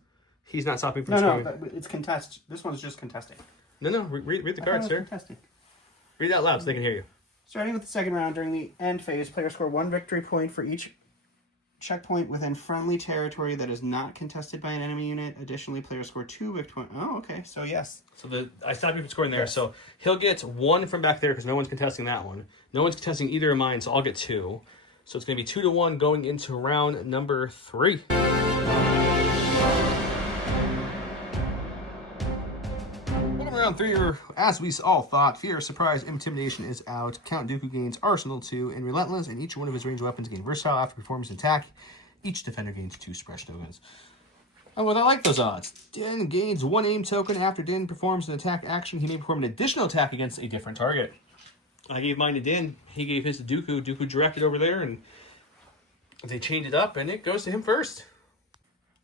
He's not stopping from scoring. No, it's contest. This one's just contesting. No. Read the cards, sir. Contesting. Read out loud so they can hear you. Starting with the second round, during the end phase, players score 1 victory point for each checkpoint within friendly territory that is not contested by an enemy unit. Additionally, players score 2 victory points. Oh, okay. So, yes. So I stopped him from scoring there. Yes. So he'll get 1 from back there because no one's contesting that one. No one's contesting either of mine, so I'll get 2. So it's going to be 2-1 going into round number 3. Welcome to round 3, or as we all thought, fear, surprise, intimidation is out. Count Dooku gains Arsenal 2 and Relentless, and each one of his ranged weapons gain Versatile after performing an attack. Each defender gains 2 splash tokens. Oh, well, I like those odds. Din gains 1 aim token. After Din performs an attack action, he may perform an additional attack against a different target. I gave mine to Din. He gave his to Dooku. Dooku directed over there, and They change it up, and it goes to him first.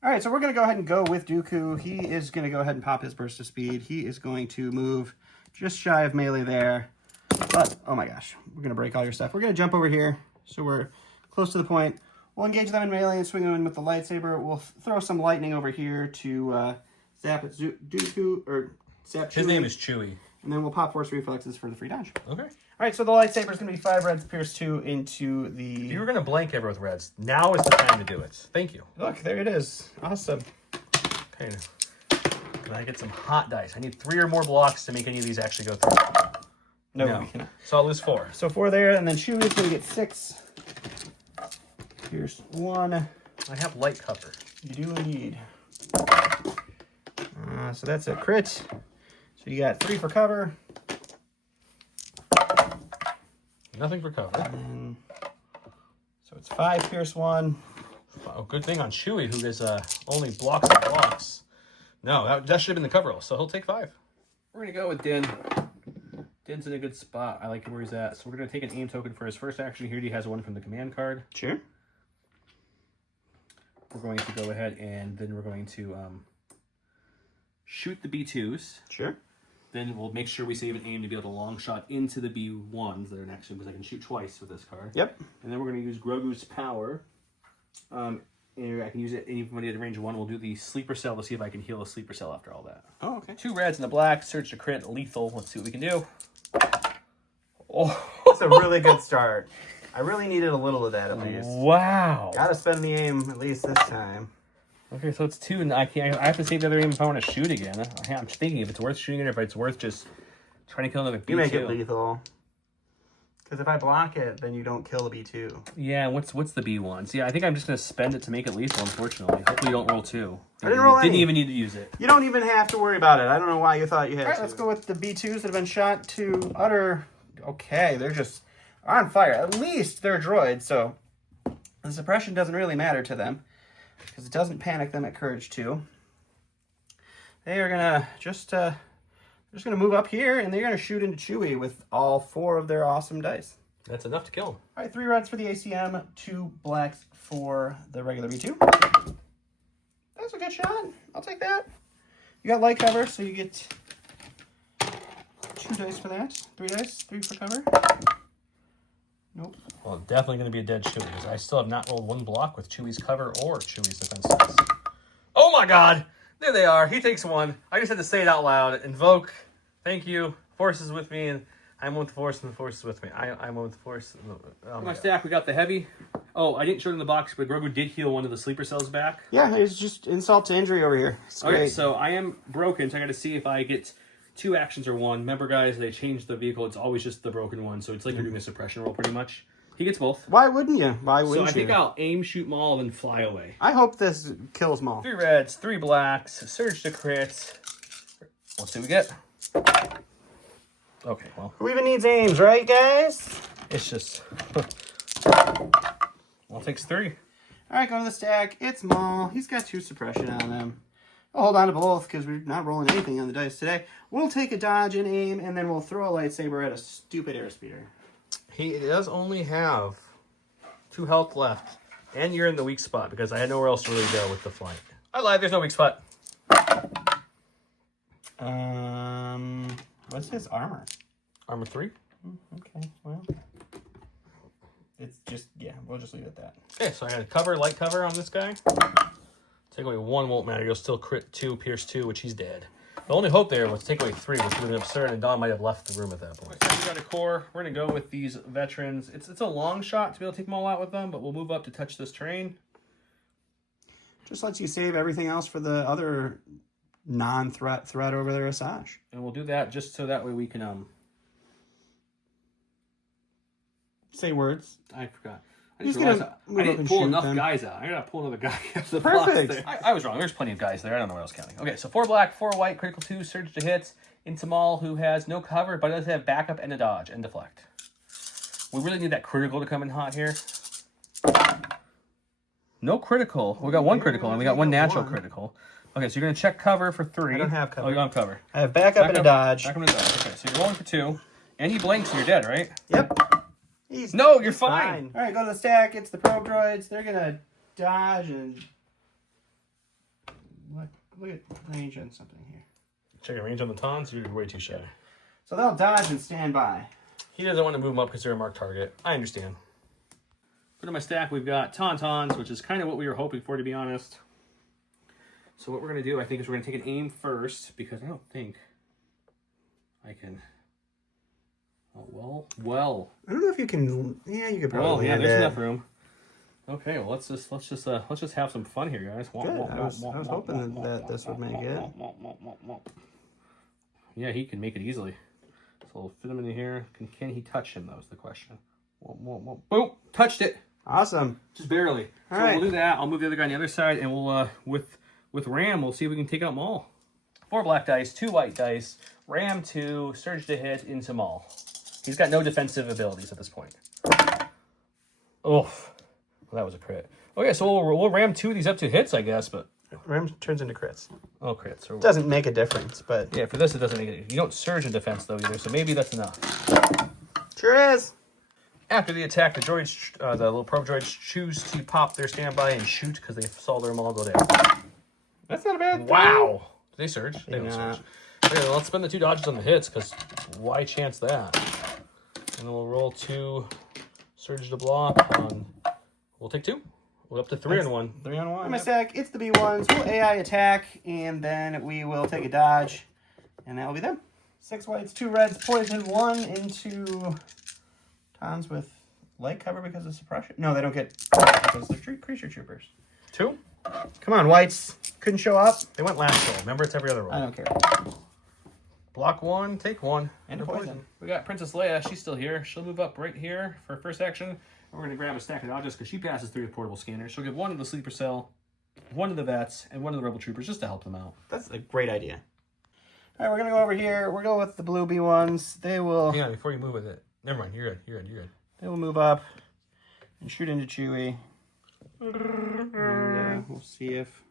All right, so we're going to go ahead and go with Dooku. He is going to go ahead and pop his burst of speed. He is going to move just shy of melee there. But, oh my gosh, we're going to break all your stuff. We're going to jump over here, so we're close to the point. We'll engage them in melee and swing them in with the lightsaber. We'll throw some lightning over here to zap at Dooku, or zap Chewie. His name is Chewie. And then we'll pop Force Reflexes for the free dodge. Okay. All right, so the lightsaber is going to be 5 reds, pierce 2 into the... You were going to blank everyone with reds. Now is the time to do it. Thank you. Look, there it is. Awesome. Okay. Can I get some hot dice? I need 3 or more blocks to make any of these actually go through. No, we cannot. So I'll lose 4. So 4 there, and then Chewie's going to get 6. Here's 1. I have light cover. You do indeed. So that's a crit. So you got 3 for cover. Nothing for cover. So it's 5 pierce 1. Oh, good thing on Chewie, who is only blocks and blocks. No, that should have been the cover roll, so he'll take 5. We're going to go with Din. Din's in a good spot. I like where he's at. So we're going to take an aim token for his first action here. He has one from the command card. Sure. We're going to go ahead and then we're going to shoot the B2s. Sure. Then we'll make sure we save an aim to be able to long shot into the B1s that are next to him, because I can shoot twice with this card. Yep. And then we're going to use Grogu's power. And I can use it anybody at range 1. We'll do the sleeper cell to see if I can heal a sleeper cell after all that. Oh, okay. 2 reds and a black. Search to crit. Lethal. Let's see what we can do. Oh, that's a really good start. I really needed a little of that at least. Wow. Gotta spend the aim at least this time. Okay, so it's 2, and I have to save the other aim if I want to shoot again. I'm thinking if it's worth shooting it, or if it's worth just trying to kill another B2. You make it lethal. Because if I block it, then you don't kill the B2. Yeah, what's the B1? See, I think I'm just going to spend it to make it lethal, unfortunately. Hopefully you don't roll 2. I didn't roll any. Didn't even need to use it. You don't even have to worry about it. I don't know why you thought you had to. All right, let's go with the B2s that have been shot to utter... Okay, they're just on fire. At least they're droids, so the suppression doesn't really matter to them, because it doesn't panic them at Courage 2. They are going to just move up here, and they're going to shoot into Chewie with all 4 of their awesome dice. That's enough to kill him. All right, 3 reds for the ACM, 2 blacks for the regular B2. That's a good shot. I'll take that. You got light cover, so you get 2 dice for that. 3 dice, 3 for cover. Nope. Well, definitely going to be a dead Chewie, because I still have not rolled 1 block with Chewie's cover or Chewie's defenses. Oh my god! There they are. He takes 1. I just had to say it out loud. Invoke. Thank you. Force is with me, and I'm with the Force, and the Force is with me. I'm with the Force. Oh my stack, we got the heavy. Oh, I didn't show it in the box, but Grogu did heal one of the sleeper cells back. Yeah, it's just insult to injury over here. It's okay, great. so I am broken, so I got to see if I get 2 actions or 1. Remember, guys, they changed the vehicle. It's always just the broken one, so it's like you're doing a suppression roll pretty much. He gets both. Why wouldn't you? Why wouldn't you? So I think I'll aim, shoot Maul, then fly away. I hope this kills Maul. 3 reds, 3 blacks, surge to crit. Let's see what we get. Okay, well. Who even needs aims, right, guys? It's just... Well, takes 3. All right, go to the stack. It's Maul. He's got 2 suppression on him. I'll hold on to both because we're not rolling anything on the dice today. We'll take a dodge and aim, and then we'll throw a lightsaber at a stupid airspeeder. He does only have 2 health left. And you're in the weak spot because I had nowhere else to really go with the flight. I lied, there's no weak spot. What's his armor? Armor 3? Okay, well. It's just, yeah, we'll just leave it at that. Okay, so I got a cover, light cover on this guy. Take away 1 won't matter. You'll still crit 2, pierce 2, which he's dead. The only hope there was to take away 3, which would have been absurd, and Don might have left the room at that point. So we got a core. We're going to go with these veterans. It's a long shot to be able to take them all out with them, but we'll move up to touch this terrain. Just lets you save everything else for the other non-threat over there, Asajj. And we'll do that just so that way we can... Say words. I forgot. I He's just realized I didn't pull enough them. guys out. I gotta pull another guy out of the Perfect. box there. I was wrong. There's plenty of guys there. I don't know what else counting. Okay, so 4 black, 4 white, critical 2, surge to hit. Into Maul, who has no cover, but does have backup and a dodge and deflect. We really need that critical to come in hot here. No critical. We got 1 critical, and we got 1 natural critical. Okay, so you're gonna check cover for 3. I don't have cover. Oh, you don't have cover. I have backup and a dodge. Backup and a dodge. Okay, so you're rolling for 2. And he blinks and you're dead, right? Yep. No, you're fine. All right, go to the stack. It's the probe droids. They're gonna dodge and look at range on something here. Check your range on the Tons. You're way too shy. So they'll dodge and stand by. He doesn't want to move them up because they're a marked target. I understand. Put in my stack, we've got Tauntauns, which is kind of what we were hoping for, to be honest. So what we're going to do, I think, is we're going to take an aim first, because I don't think I can... Oh, well. I don't know if you can... Yeah, you could probably... Well, yeah, there's enough room. Okay, well, let's just have some fun here, guys. Good. I was hoping that this would make it. Yeah, he can make it easily. So we'll fit him in here. Can he touch him, though, is the question. Boom! Touched it! Awesome. Just barely. All so right. we'll do that. I'll move the other guy on the other side, and we'll, with Ram, we'll see if we can take out Maul. 4 black dice, 2 white dice. Ram 2, surge to hit into Maul. He's got no defensive abilities at this point. Oh, well, that was a crit. Okay, so we'll ram 2 of these up to hits, I guess, but... Ram turns into crits. Oh, crits. It doesn't make a difference, but... Yeah, for this, it doesn't make it... You don't surge in defense, though, either, so maybe that's enough. Sure is. After the attack, the droids, the little probe droids choose to pop their standby and shoot because they saw their Maul go there. That's not a bad thing. Wow! Do they surge? They don't Yeah. surge. Okay, well, let's spend the 2 dodges on the hits, because why chance that? And then we'll roll 2 surge to block on... We'll take 2. We're up to 3 on 1. 3 on 1. On my stack, it's the B1s. We'll AI attack, and then we will take a dodge, and that will be them. 6 whites, 2 reds, poison 1 into Tons with light cover because of suppression. No, they don't get because they're creature troopers. 2? Come on, whites. Couldn't show up. They went last roll. Remember, it's every other roll. I don't care. Block 1, take 1. And a poison. We got Princess Leia. She's still here. She'll move up right here for her first action. We're going to grab a stack of dodges because she passes through the portable scanner. She'll give 1 to the sleeper cell, 1 to the vets, and 1 to the rebel troopers just to help them out. That's a great idea. All right, we're going to go over here. We're going with the blue B1s. They will... Yeah, before you move with it. Never mind. You're good. They will move up and shoot into Chewie. And, we'll see if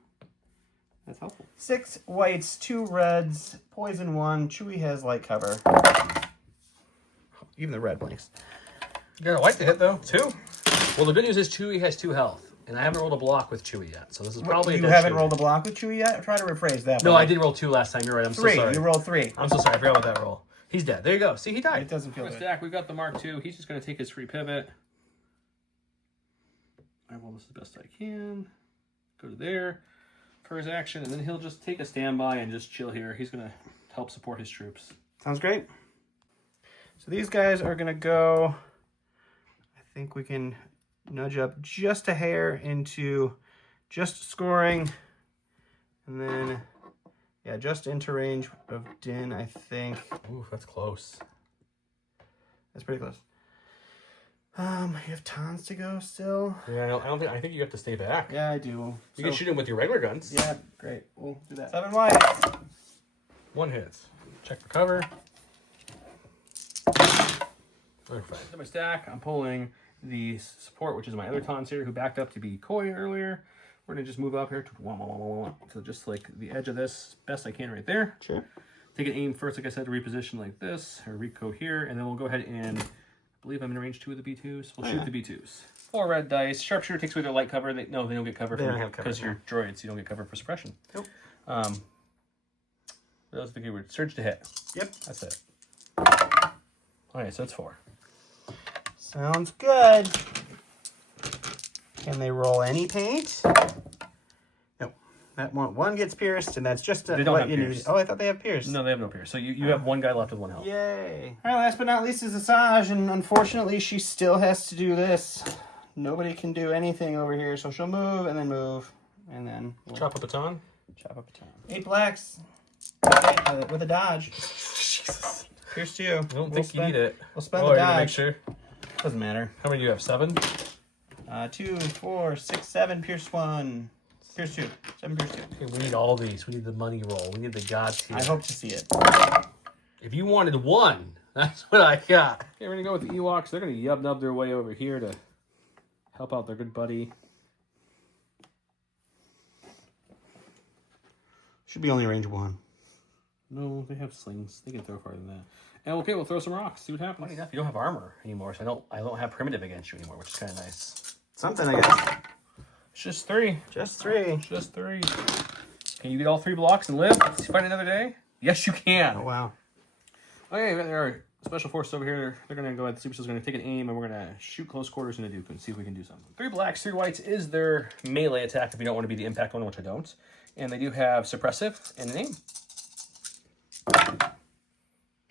that's helpful. 6 whites, 2 reds, poison 1. Chewie has light cover. Even the red blinks. You got a white to hit, though. 2. Well, the good news is Chewie has 2 health. And I haven't rolled a block with Chewie yet. So this is probably You haven't rolled a block with Chewie yet? Try to rephrase that. No, I did roll 2 last time. You're right. I'm 3. so sorry. You rolled 3. I'm so sorry. I forgot about that roll. He's dead. There you go. See, he died. It doesn't feel good. Stack, we've got the Mark II. He's just going to take his free pivot. I roll this as best I can. Go to there for his action, and then he'll just take a standby and just chill here. He's going to help support his troops. Sounds great. So these guys are going to go... I think we can nudge up just a hair into just scoring. And then, yeah, just into range of Din, I think. Ooh, that's close. That's pretty close. You have Tons to go still. Yeah, I think you have to stay back. Yeah, I do. You can shoot him with your regular guns. Yeah, great. We'll do that. 7 white. 1 hits. Check for cover. Perfect. To my stack, I'm pulling the support, which is my other Tons here, who backed up to be coy earlier. We're going to just move up here to just like the edge of this, best I can right there. Sure. Take an aim first, like I said, to reposition like this, or reco here, and then we'll go ahead and, I believe I'm in range 2 of the B2s. We'll shoot the B2s. 4 red dice. Sharpshooter takes away their light cover. They don't get cover because you're droids. You don't get cover for suppression. Nope. What else the keyword? Surge to hit. Yep. That's it. All right, so it's 4. Sounds good. Can they roll any paint? Nope. That one gets pierced, and that's just They don't have pierce. Oh, I thought they have pierced. No, they have no pierce. So you have 1 guy left with 1 health. Yay. All right, last but not least is Asajj, and unfortunately she still has to do this. Nobody can do anything over here, so she'll move, and then we'll Chop a baton. chop up a ton. 8 blacks. Okay, with a dodge. Jesus. Pierce 2. I don't think you need it. We'll spend Oh, the you're gonna make dodge. sure. Doesn't matter. How many do you have? 7? 2, 4, 6, 7. Pierce 1. Pierce 2. 7 pierce 2. Okay, we need all these. We need the money roll. We need the god tier. I hope to see it. If you wanted 1, that's what I got. Okay, we're gonna go with the Ewoks. They're gonna yub-nub their way over here to help out their good buddy. Should be only range 1. No, they have slings. They can throw farther than that. And okay, we'll throw some rocks. See what happens. Funny enough, you don't have armor anymore, so I don't have primitive against you anymore, which is kind of nice. Something, I guess. It's just 3. Just 3. Just 3. Can you get all 3 blocks and live? Let's fight another day? Yes, you can. Oh, wow. Okay, there are special forces over here. They're going to go ahead. The Super Cells are going to take an aim, and we're going to shoot close quarters into Dooku and see if we can do something. 3 blacks, 3 whites is their melee attack if you don't want to be the impact one, which I don't. And they do have suppressive and an aim.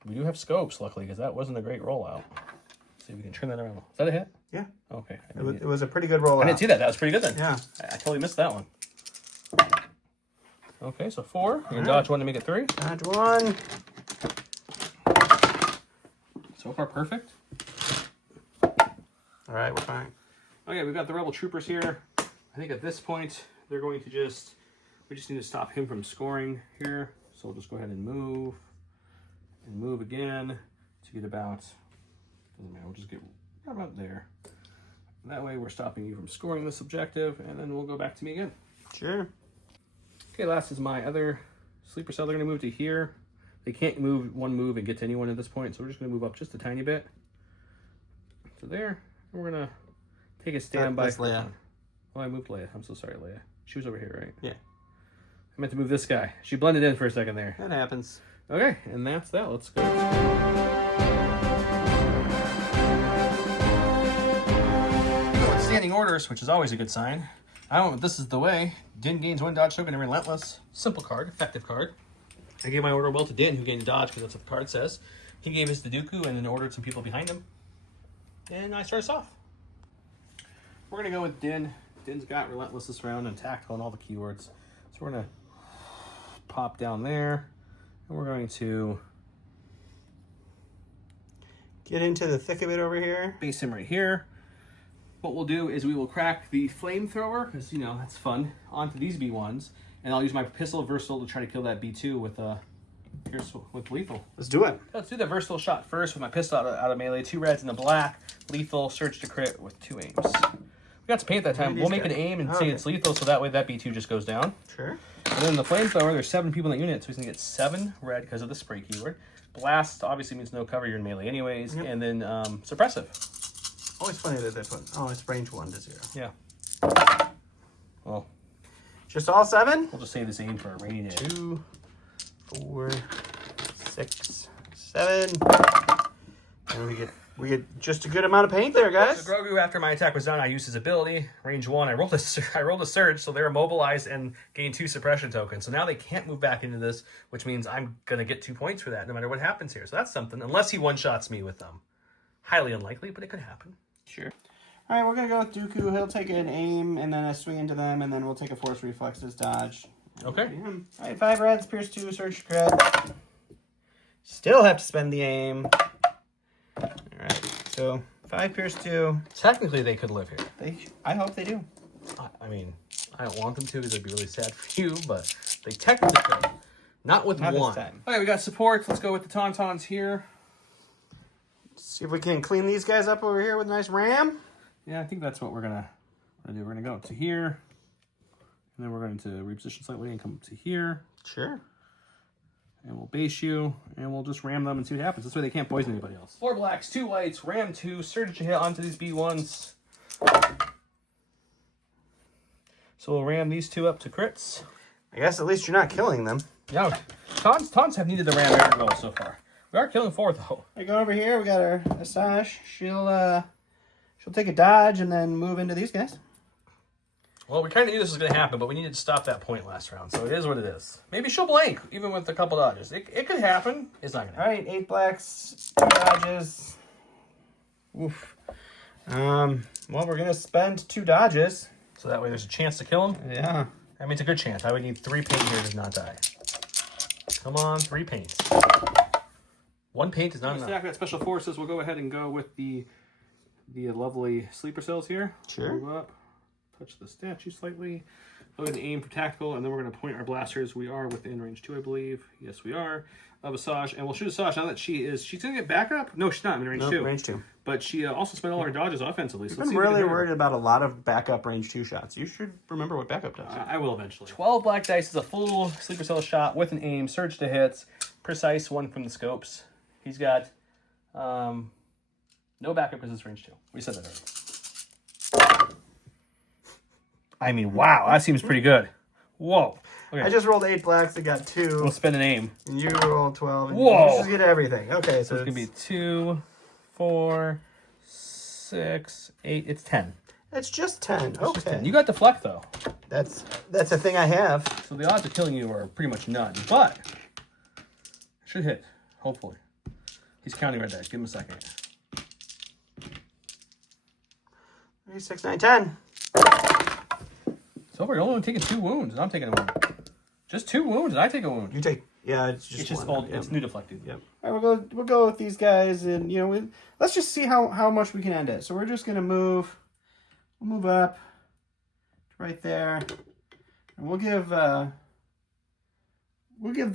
We do have scopes, luckily, because that wasn't a great rollout. See if we can turn that around. Is that a hit? Yeah. Okay. It was a pretty good rollout. I didn't see that. That was pretty good then. Yeah. I totally missed that one. Okay, so 4. You're going to dodge 1 to make it 3. Dodge 1. So far, perfect. All right, we're fine. Okay, we've got the Rebel Troopers here. I think at this point, they're going to we just need to stop him from scoring here. So we'll just go ahead and move again to get about, doesn't matter, we'll just get about there. That way we're stopping you from scoring this objective, and then we'll go back to me again. Sure. Okay, last is my other sleeper cell. They're going to move to here. They can't move one move and get to anyone at this point, so we're just going to move up just a tiny bit to there. And we're going to take a standby. That's Leia. Oh, I moved Leia. I'm so sorry, Leia. She was over here, right? Yeah. I meant to move this guy. She blended in for a second there. That happens. Okay, and that's that. Let's go. With standing orders, which is always a good sign. I don't know if this is the way. Din gains 1 dodge token and relentless. Simple card, effective card. I gave my order well to Din, who gained a dodge because that's what the card says. He gave his to Dooku and then ordered some people behind him. And I started us off. We're going to go with Din. Din's got relentless this round and tactical and all the keywords. So we're going to pop down there. And we're going to get into the thick of it over here. Base him right here. What we'll do is we will crack the flamethrower, because, you know, that's fun, onto these B1s. And I'll use my pistol versatile to try to kill that B2 with lethal. Let's do it. Let's do the versatile shot first with my pistol out of melee. 2 reds and a black. Lethal, surge to crit with 2 aims. We got to paint that time. We'll make an aim and say it's lethal, so that way that B2 just goes down. Sure. And then the flamethrower, there's 7 people in that unit, so he's going to get 7 red because of the spray keyword. Blast obviously means no cover, you're in melee anyways. Yep. And then suppressive. Always funny that they put, oh, it's range 1 to 0. Yeah. Well, just all 7? We'll just save this aim for a rainy day. 2, 4, 6, 7. And we get just a good amount of paint there, guys. So Grogu, after my attack was done, I used his ability, range 1. I rolled a surge, so they're immobilized and gain 2 suppression tokens. So now they can't move back into this, which means I'm going to get 2 points for that no matter what happens here. So that's something, unless he one-shots me with them. Highly unlikely, but it could happen. Sure. All right, we're going to go with Dooku. He'll take an aim and then a swing into them, and then we'll take a force reflexes dodge. Okay. All right, 5 reds, pierce 2, surge crit. Still have to spend the aim. All right, so 5 pierce 2. Technically, they could live here. I hope they do. I mean, I don't want them to because it'd be really sad for you, but they technically could. Not with 1. This time. Okay, we got support. Let's go with the Tauntauns here. See if we can clean these guys up over here with a nice ram. Yeah, I think that's what we're gonna do. We're gonna go to here, and then we're going to reposition slightly and come to here. Sure. And we'll base you, and we'll just ram them and see what happens. This way they can't poison anybody else. 4 blacks, 2 whites, ram 2, surge to hit onto these B1s. So we'll ram these 2 up to crits. I guess at least you're not killing them. Yeah, taunts have needed the ram very well so far. We are killing 4 though. I go over here. We got our Asajj. She'll take a dodge and then move into these guys. Well, we kind of knew this was going to happen, but we needed to stop that point last round, so it is what it is. Maybe she'll blank, even with a couple dodges. It could happen. It's not going to happen. All right, 8 blacks, 2 dodges. Oof. Well, we're going to spend 2 dodges. So that way there's a chance to kill him? Yeah. I mean, it's a good chance. I would need 3 paint here to not die. Come on, 3 paints. 1 paint is not enough. Stack that special forces. We'll go ahead and go with the lovely sleeper cells here. Sure. Move up. Touch the statue slightly. Go ahead and aim for tactical, and then we're going to point our blasters. We are within range 2, I believe. Yes, we are. Of Asajj, and we'll shoot Asajj now that she's going to get back up. No, she's not. I'm in range 2. Range 2. But she also spent all her dodges offensively. So I'm really worried about a lot of backup range 2 shots. You should remember what backup does. I will eventually. 12 black dice is a full sleeper cell shot with an aim, surge to hits, precise 1 from the scopes. He's got no backup because it's range 2. We said that already. I mean, wow, that seems pretty good. Whoa. Okay. I just rolled 8 blacks. I got 2. We'll spend an aim. And you rolled 12. And Whoa. You just get everything. Okay, so it's going to be 2, 4, 6, 8. It's 10. It's just 10. It's okay. just 10. You got deflect, though. That's a thing I have. So the odds of killing you are pretty much none. But it should hit, hopefully. He's counting red dice. Give him a second. 3, 6, 9, 10. So far, you're only taking 2 wounds, and I'm taking a wound. Just 2 wounds, and I take a wound. You take, yeah, it's just old. Yep. It's new deflected. Yep. All right, we'll go with these guys, and let's just see how much we can end it. So we're just gonna move. We'll move up to right there, and we'll give the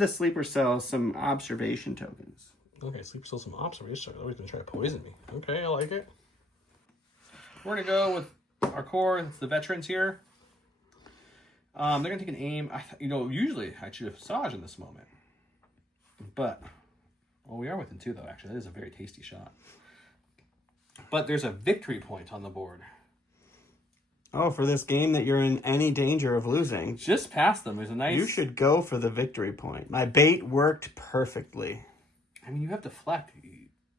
sleeper cell some observation tokens. Okay, sleeper cell some observation. Oh, he's gonna try to poison me. Okay, I like it. We're gonna go with our core. It's the veterans here. They're gonna take an aim. Usually I shoot a Saj in this moment, but we are within 2 though. Actually, that is a very tasty shot. But there's a victory point on the board. Oh, for this game that you're in any danger of losing. Just past them. There's a nice. You should go for the victory point. My bait worked perfectly. I mean, you have deflect.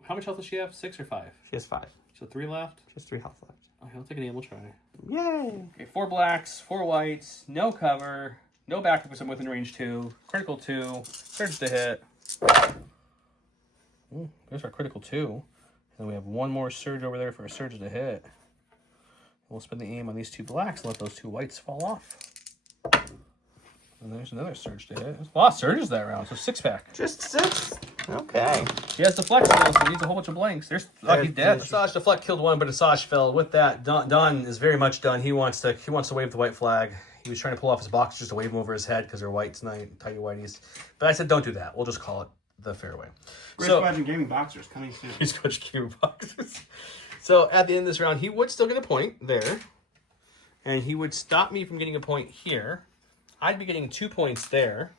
How much health does she have? 6 or 5? She has 5. So 3 left. Just 3 health left. Okay, I'll take an aim. We'll try. Yay! Okay, 4 blacks, 4 whites, no cover, no backup because I'm within range 2, critical 2, surge to hit. Ooh, there's our critical 2. And we have 1 more surge over there for a surge to hit. We'll spend the aim on these 2 blacks and let those 2 whites fall off. And there's another surge to hit. There's a lot of surges that round, so 6-pack. Just 6. Okay. He has deflect still, so he needs a whole bunch of blanks. He's dead. Asajj deflect killed 1, but Asajj fell. With that, Don is very much done. He wants to wave the white flag. He was trying to pull off his box just to wave him over his head because they're white tonight, tidy whiteys. But I said, don't do that. We'll just call it the fairway. Squadron Gaming Boxers coming soon. He's Squadron Gaming Boxers. So at the end of this round, he would still get a point there. And he would stop me from getting a point here. I'd be getting 2 points there.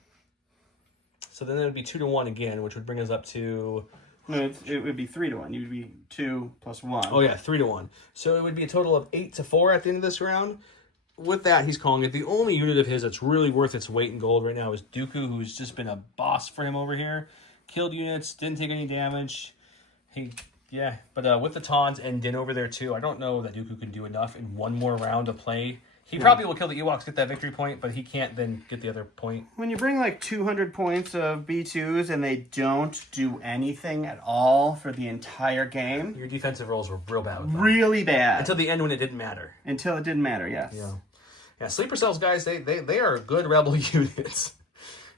So then it would be 2 to 1 again, which would bring us up to... No, it would be 3 to 1. You'd be 2 plus 1. Oh, yeah, 3 to 1. So it would be a total of 8 to 4 at the end of this round. With that, he's calling it. The only unit of his that's really worth its weight in gold right now is Dooku, who's just been a boss for him over here. Killed units, didn't take any damage. But with the Taunts and Din over there too, I don't know that Dooku can do enough in 1 more round of play. He probably will kill the Ewoks, get that victory point, but he can't then get the other point. When you bring like 200 points of B2s and they don't do anything at all for the entire game. Your defensive rolls were real bad with them. Really bad. Until the end when it didn't matter. Until it didn't matter, yes. Yeah, sleeper cells, guys, they are good rebel units.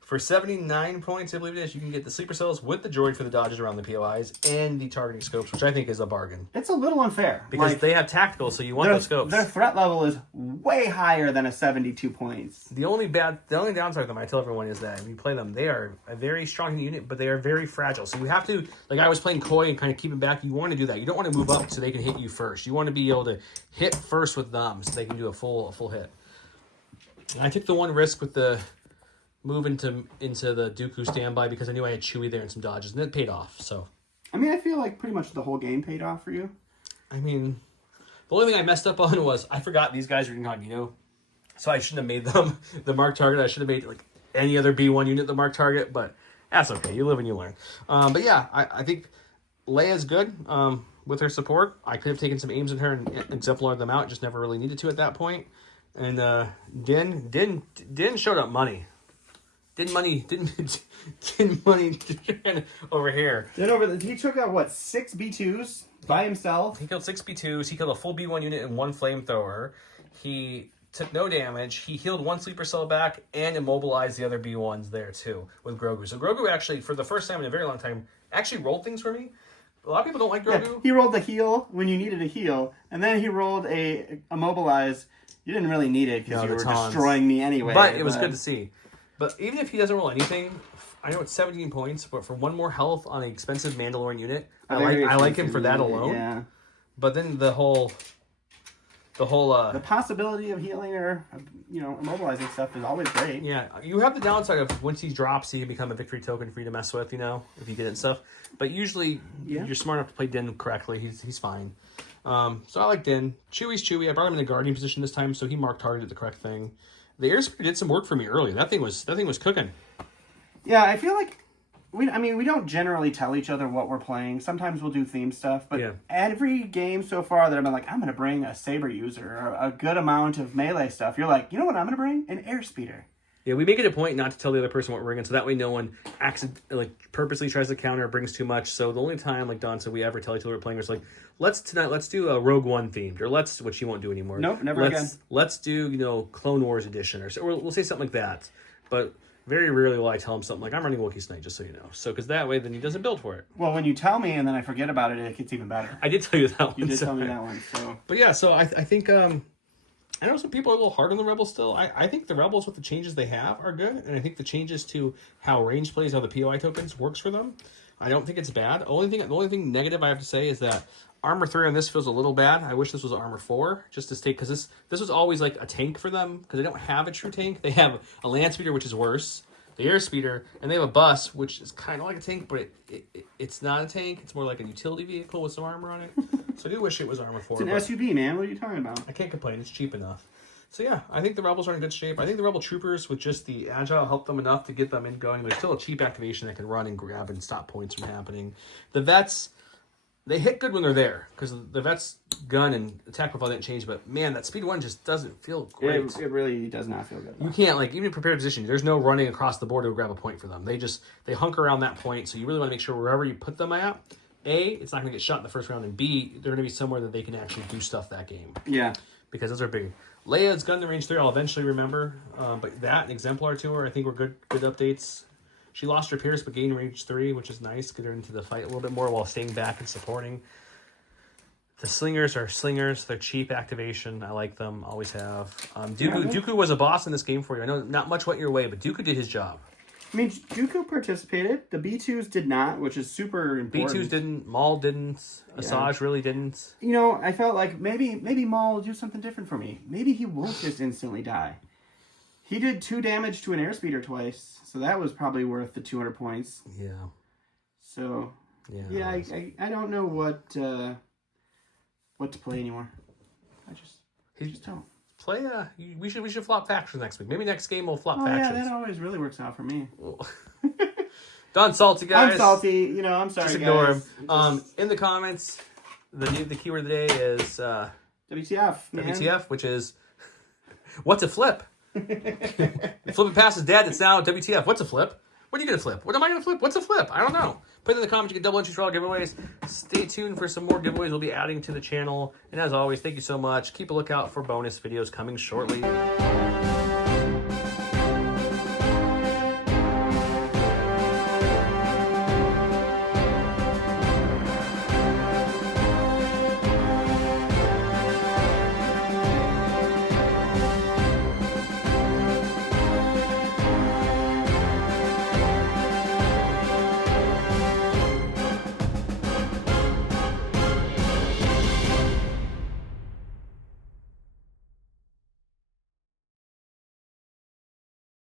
For 79 points, I believe it is, you can get the sleeper cells with the droid for the dodges around the POIs and the targeting scopes, which I think is a bargain. It's a little unfair. Because they have tactical, so you want those scopes. Their threat level is way higher than a 72 points. The only downside of them, I tell everyone, is that when you play them, they are a very strong unit, but they are very fragile. So you have to, like I was playing Koi and kind of keep them back. You want to do that. You don't want to move up so they can hit you first. You want to be able to hit first with them so they can do a full hit. And I took the 1 risk with the move into the Dooku standby because I knew I had Chewie there and some dodges, and it paid off. So, I mean, I feel like pretty much the whole game paid off for you. I mean, the only thing I messed up on was I forgot these guys are incognito, so I shouldn't have made them the mark target. I should have made like any other B1 unit the mark target, but that's okay. You live and you learn. But yeah, I think Leia's good with her support. I could have taken some aims in her and exemplared them out. Just never really needed to at that point. And Din showed up money. Din money over here. He took out, 6 B2s by himself? He killed 6 B2s. He killed a full B1 unit and 1 flamethrower. He took no damage. He healed 1 sleeper cell back and immobilized the other B1s there too with Grogu. So Grogu actually, for the first time in a very long time, actually rolled things for me. A lot of people don't like Grogu. Yeah, he rolled the heal when you needed a heal, and then he rolled a immobilize. You didn't really need it because you were destroying me anyway. But it was good to see. But even if he doesn't roll anything, I know it's 17 points, but for 1 more health on an expensive Mandalorian unit, I like him for that alone. Yeah. But then the whole The whole the possibility of healing or immobilizing stuff is always great. Yeah, you have the downside of once he drops, he can become a victory token for you to mess with, if you get it and stuff. But usually, you're smart enough to play Din correctly. He's fine. So I like Din. Chewie's Chewie. I brought him in the guardian position this time, so he marked targeted the correct thing. The airspeeder did some work for me earlier. That thing was cooking. Yeah, I feel like we don't generally tell each other what we're playing. Sometimes we'll do theme stuff, but every game so far that I've been like, I'm going to bring a saber user or a good amount of melee stuff. You're like, you know what I'm going to bring? An airspeeder. Yeah, we make it a point not to tell the other person what we're bringing, so that way no one purposely tries to counter or brings too much. So the only time, like Don said, we ever tell each other we're playing is like, let's do a Rogue One themed, or which you won't do anymore. Nope, never again. Let's do Clone Wars edition, or we'll say something like that. But very rarely will I tell him something like, I'm running Wookiee's Night, just so you know. So, because that way, then he doesn't build for it. Well, when you tell me and then I forget about it, it gets even better. I did tell you that one. You did tell me that one, so. But yeah, so I think, I know some people are a little hard on the Rebels still. I think the Rebels, with the changes they have, are good. And I think the changes to how range plays, how the POI tokens works for them, I don't think it's bad. The only thing negative I have to say is that Armor 3 on this feels a little bad. I wish this was Armor 4, just to stay, because this was always like a tank for them, because they don't have a true tank. They have a land speeder, which is worse, the air speeder, and they have a bus, which is kind of like a tank, but it's not a tank. It's more like a utility vehicle with some armor on it. So I do wish it was Armor 4. It's an SUV, man. What are you talking about? I can't complain. It's cheap enough. So yeah, I think the Rebels are in good shape. I think the Rebel Troopers, with just the Agile, helped them enough to get them in going. There's still a cheap activation that can run and grab and stop points from happening. The Vets, they hit good when they're there, because the Vets' gun and attack profile didn't change, but man, that Speed 1 just doesn't feel great. It really does not feel good. You can't, even in prepared position, there's no running across the board to grab a point for them. They hunker around that point, so you really want to make sure wherever you put them at, A, it's not going to get shot in the first round, and B, they're going to be somewhere that they can actually do stuff that game. Yeah. Because those are big. Leia's gun to range 3, I'll eventually remember, but that and Exemplar to her, I think were good updates. She lost her Pierce, but gained range 3, which is nice. Get her into the fight a little bit more while staying back and supporting. The Slingers are Slingers. They're cheap activation. I like them. Always have. Dooku was a boss in this game for you. I know not much went your way, but Dooku did his job. I mean, Dooku participated. The B2s did not, which is super important. B2s didn't. Maul didn't. Asajj really didn't. I felt like maybe Maul will do something different for me. Maybe he won't just instantly die. He did 2 damage to an airspeeder twice, so that was probably worth the 200 points. Yeah. So, I don't know what to play anymore. I just don't. Play we should flop factions next week. Maybe next game we'll flop factions. Yeah, that always really works out for me. Don's salty, guys. I'm salty. I'm sorry, just ignore him. In the comments, the keyword of the day is WTF, man. WTF, which is what's a flip? Flipping past his dad, it's now WTF. What's a flip? What are you going to flip? What am I going to flip? What's a flip? I don't know. Put it in the comments. You get double entries for all giveaways. Stay tuned for some more giveaways we'll be adding to the channel. And as always, thank you so much. Keep a lookout for bonus videos coming shortly.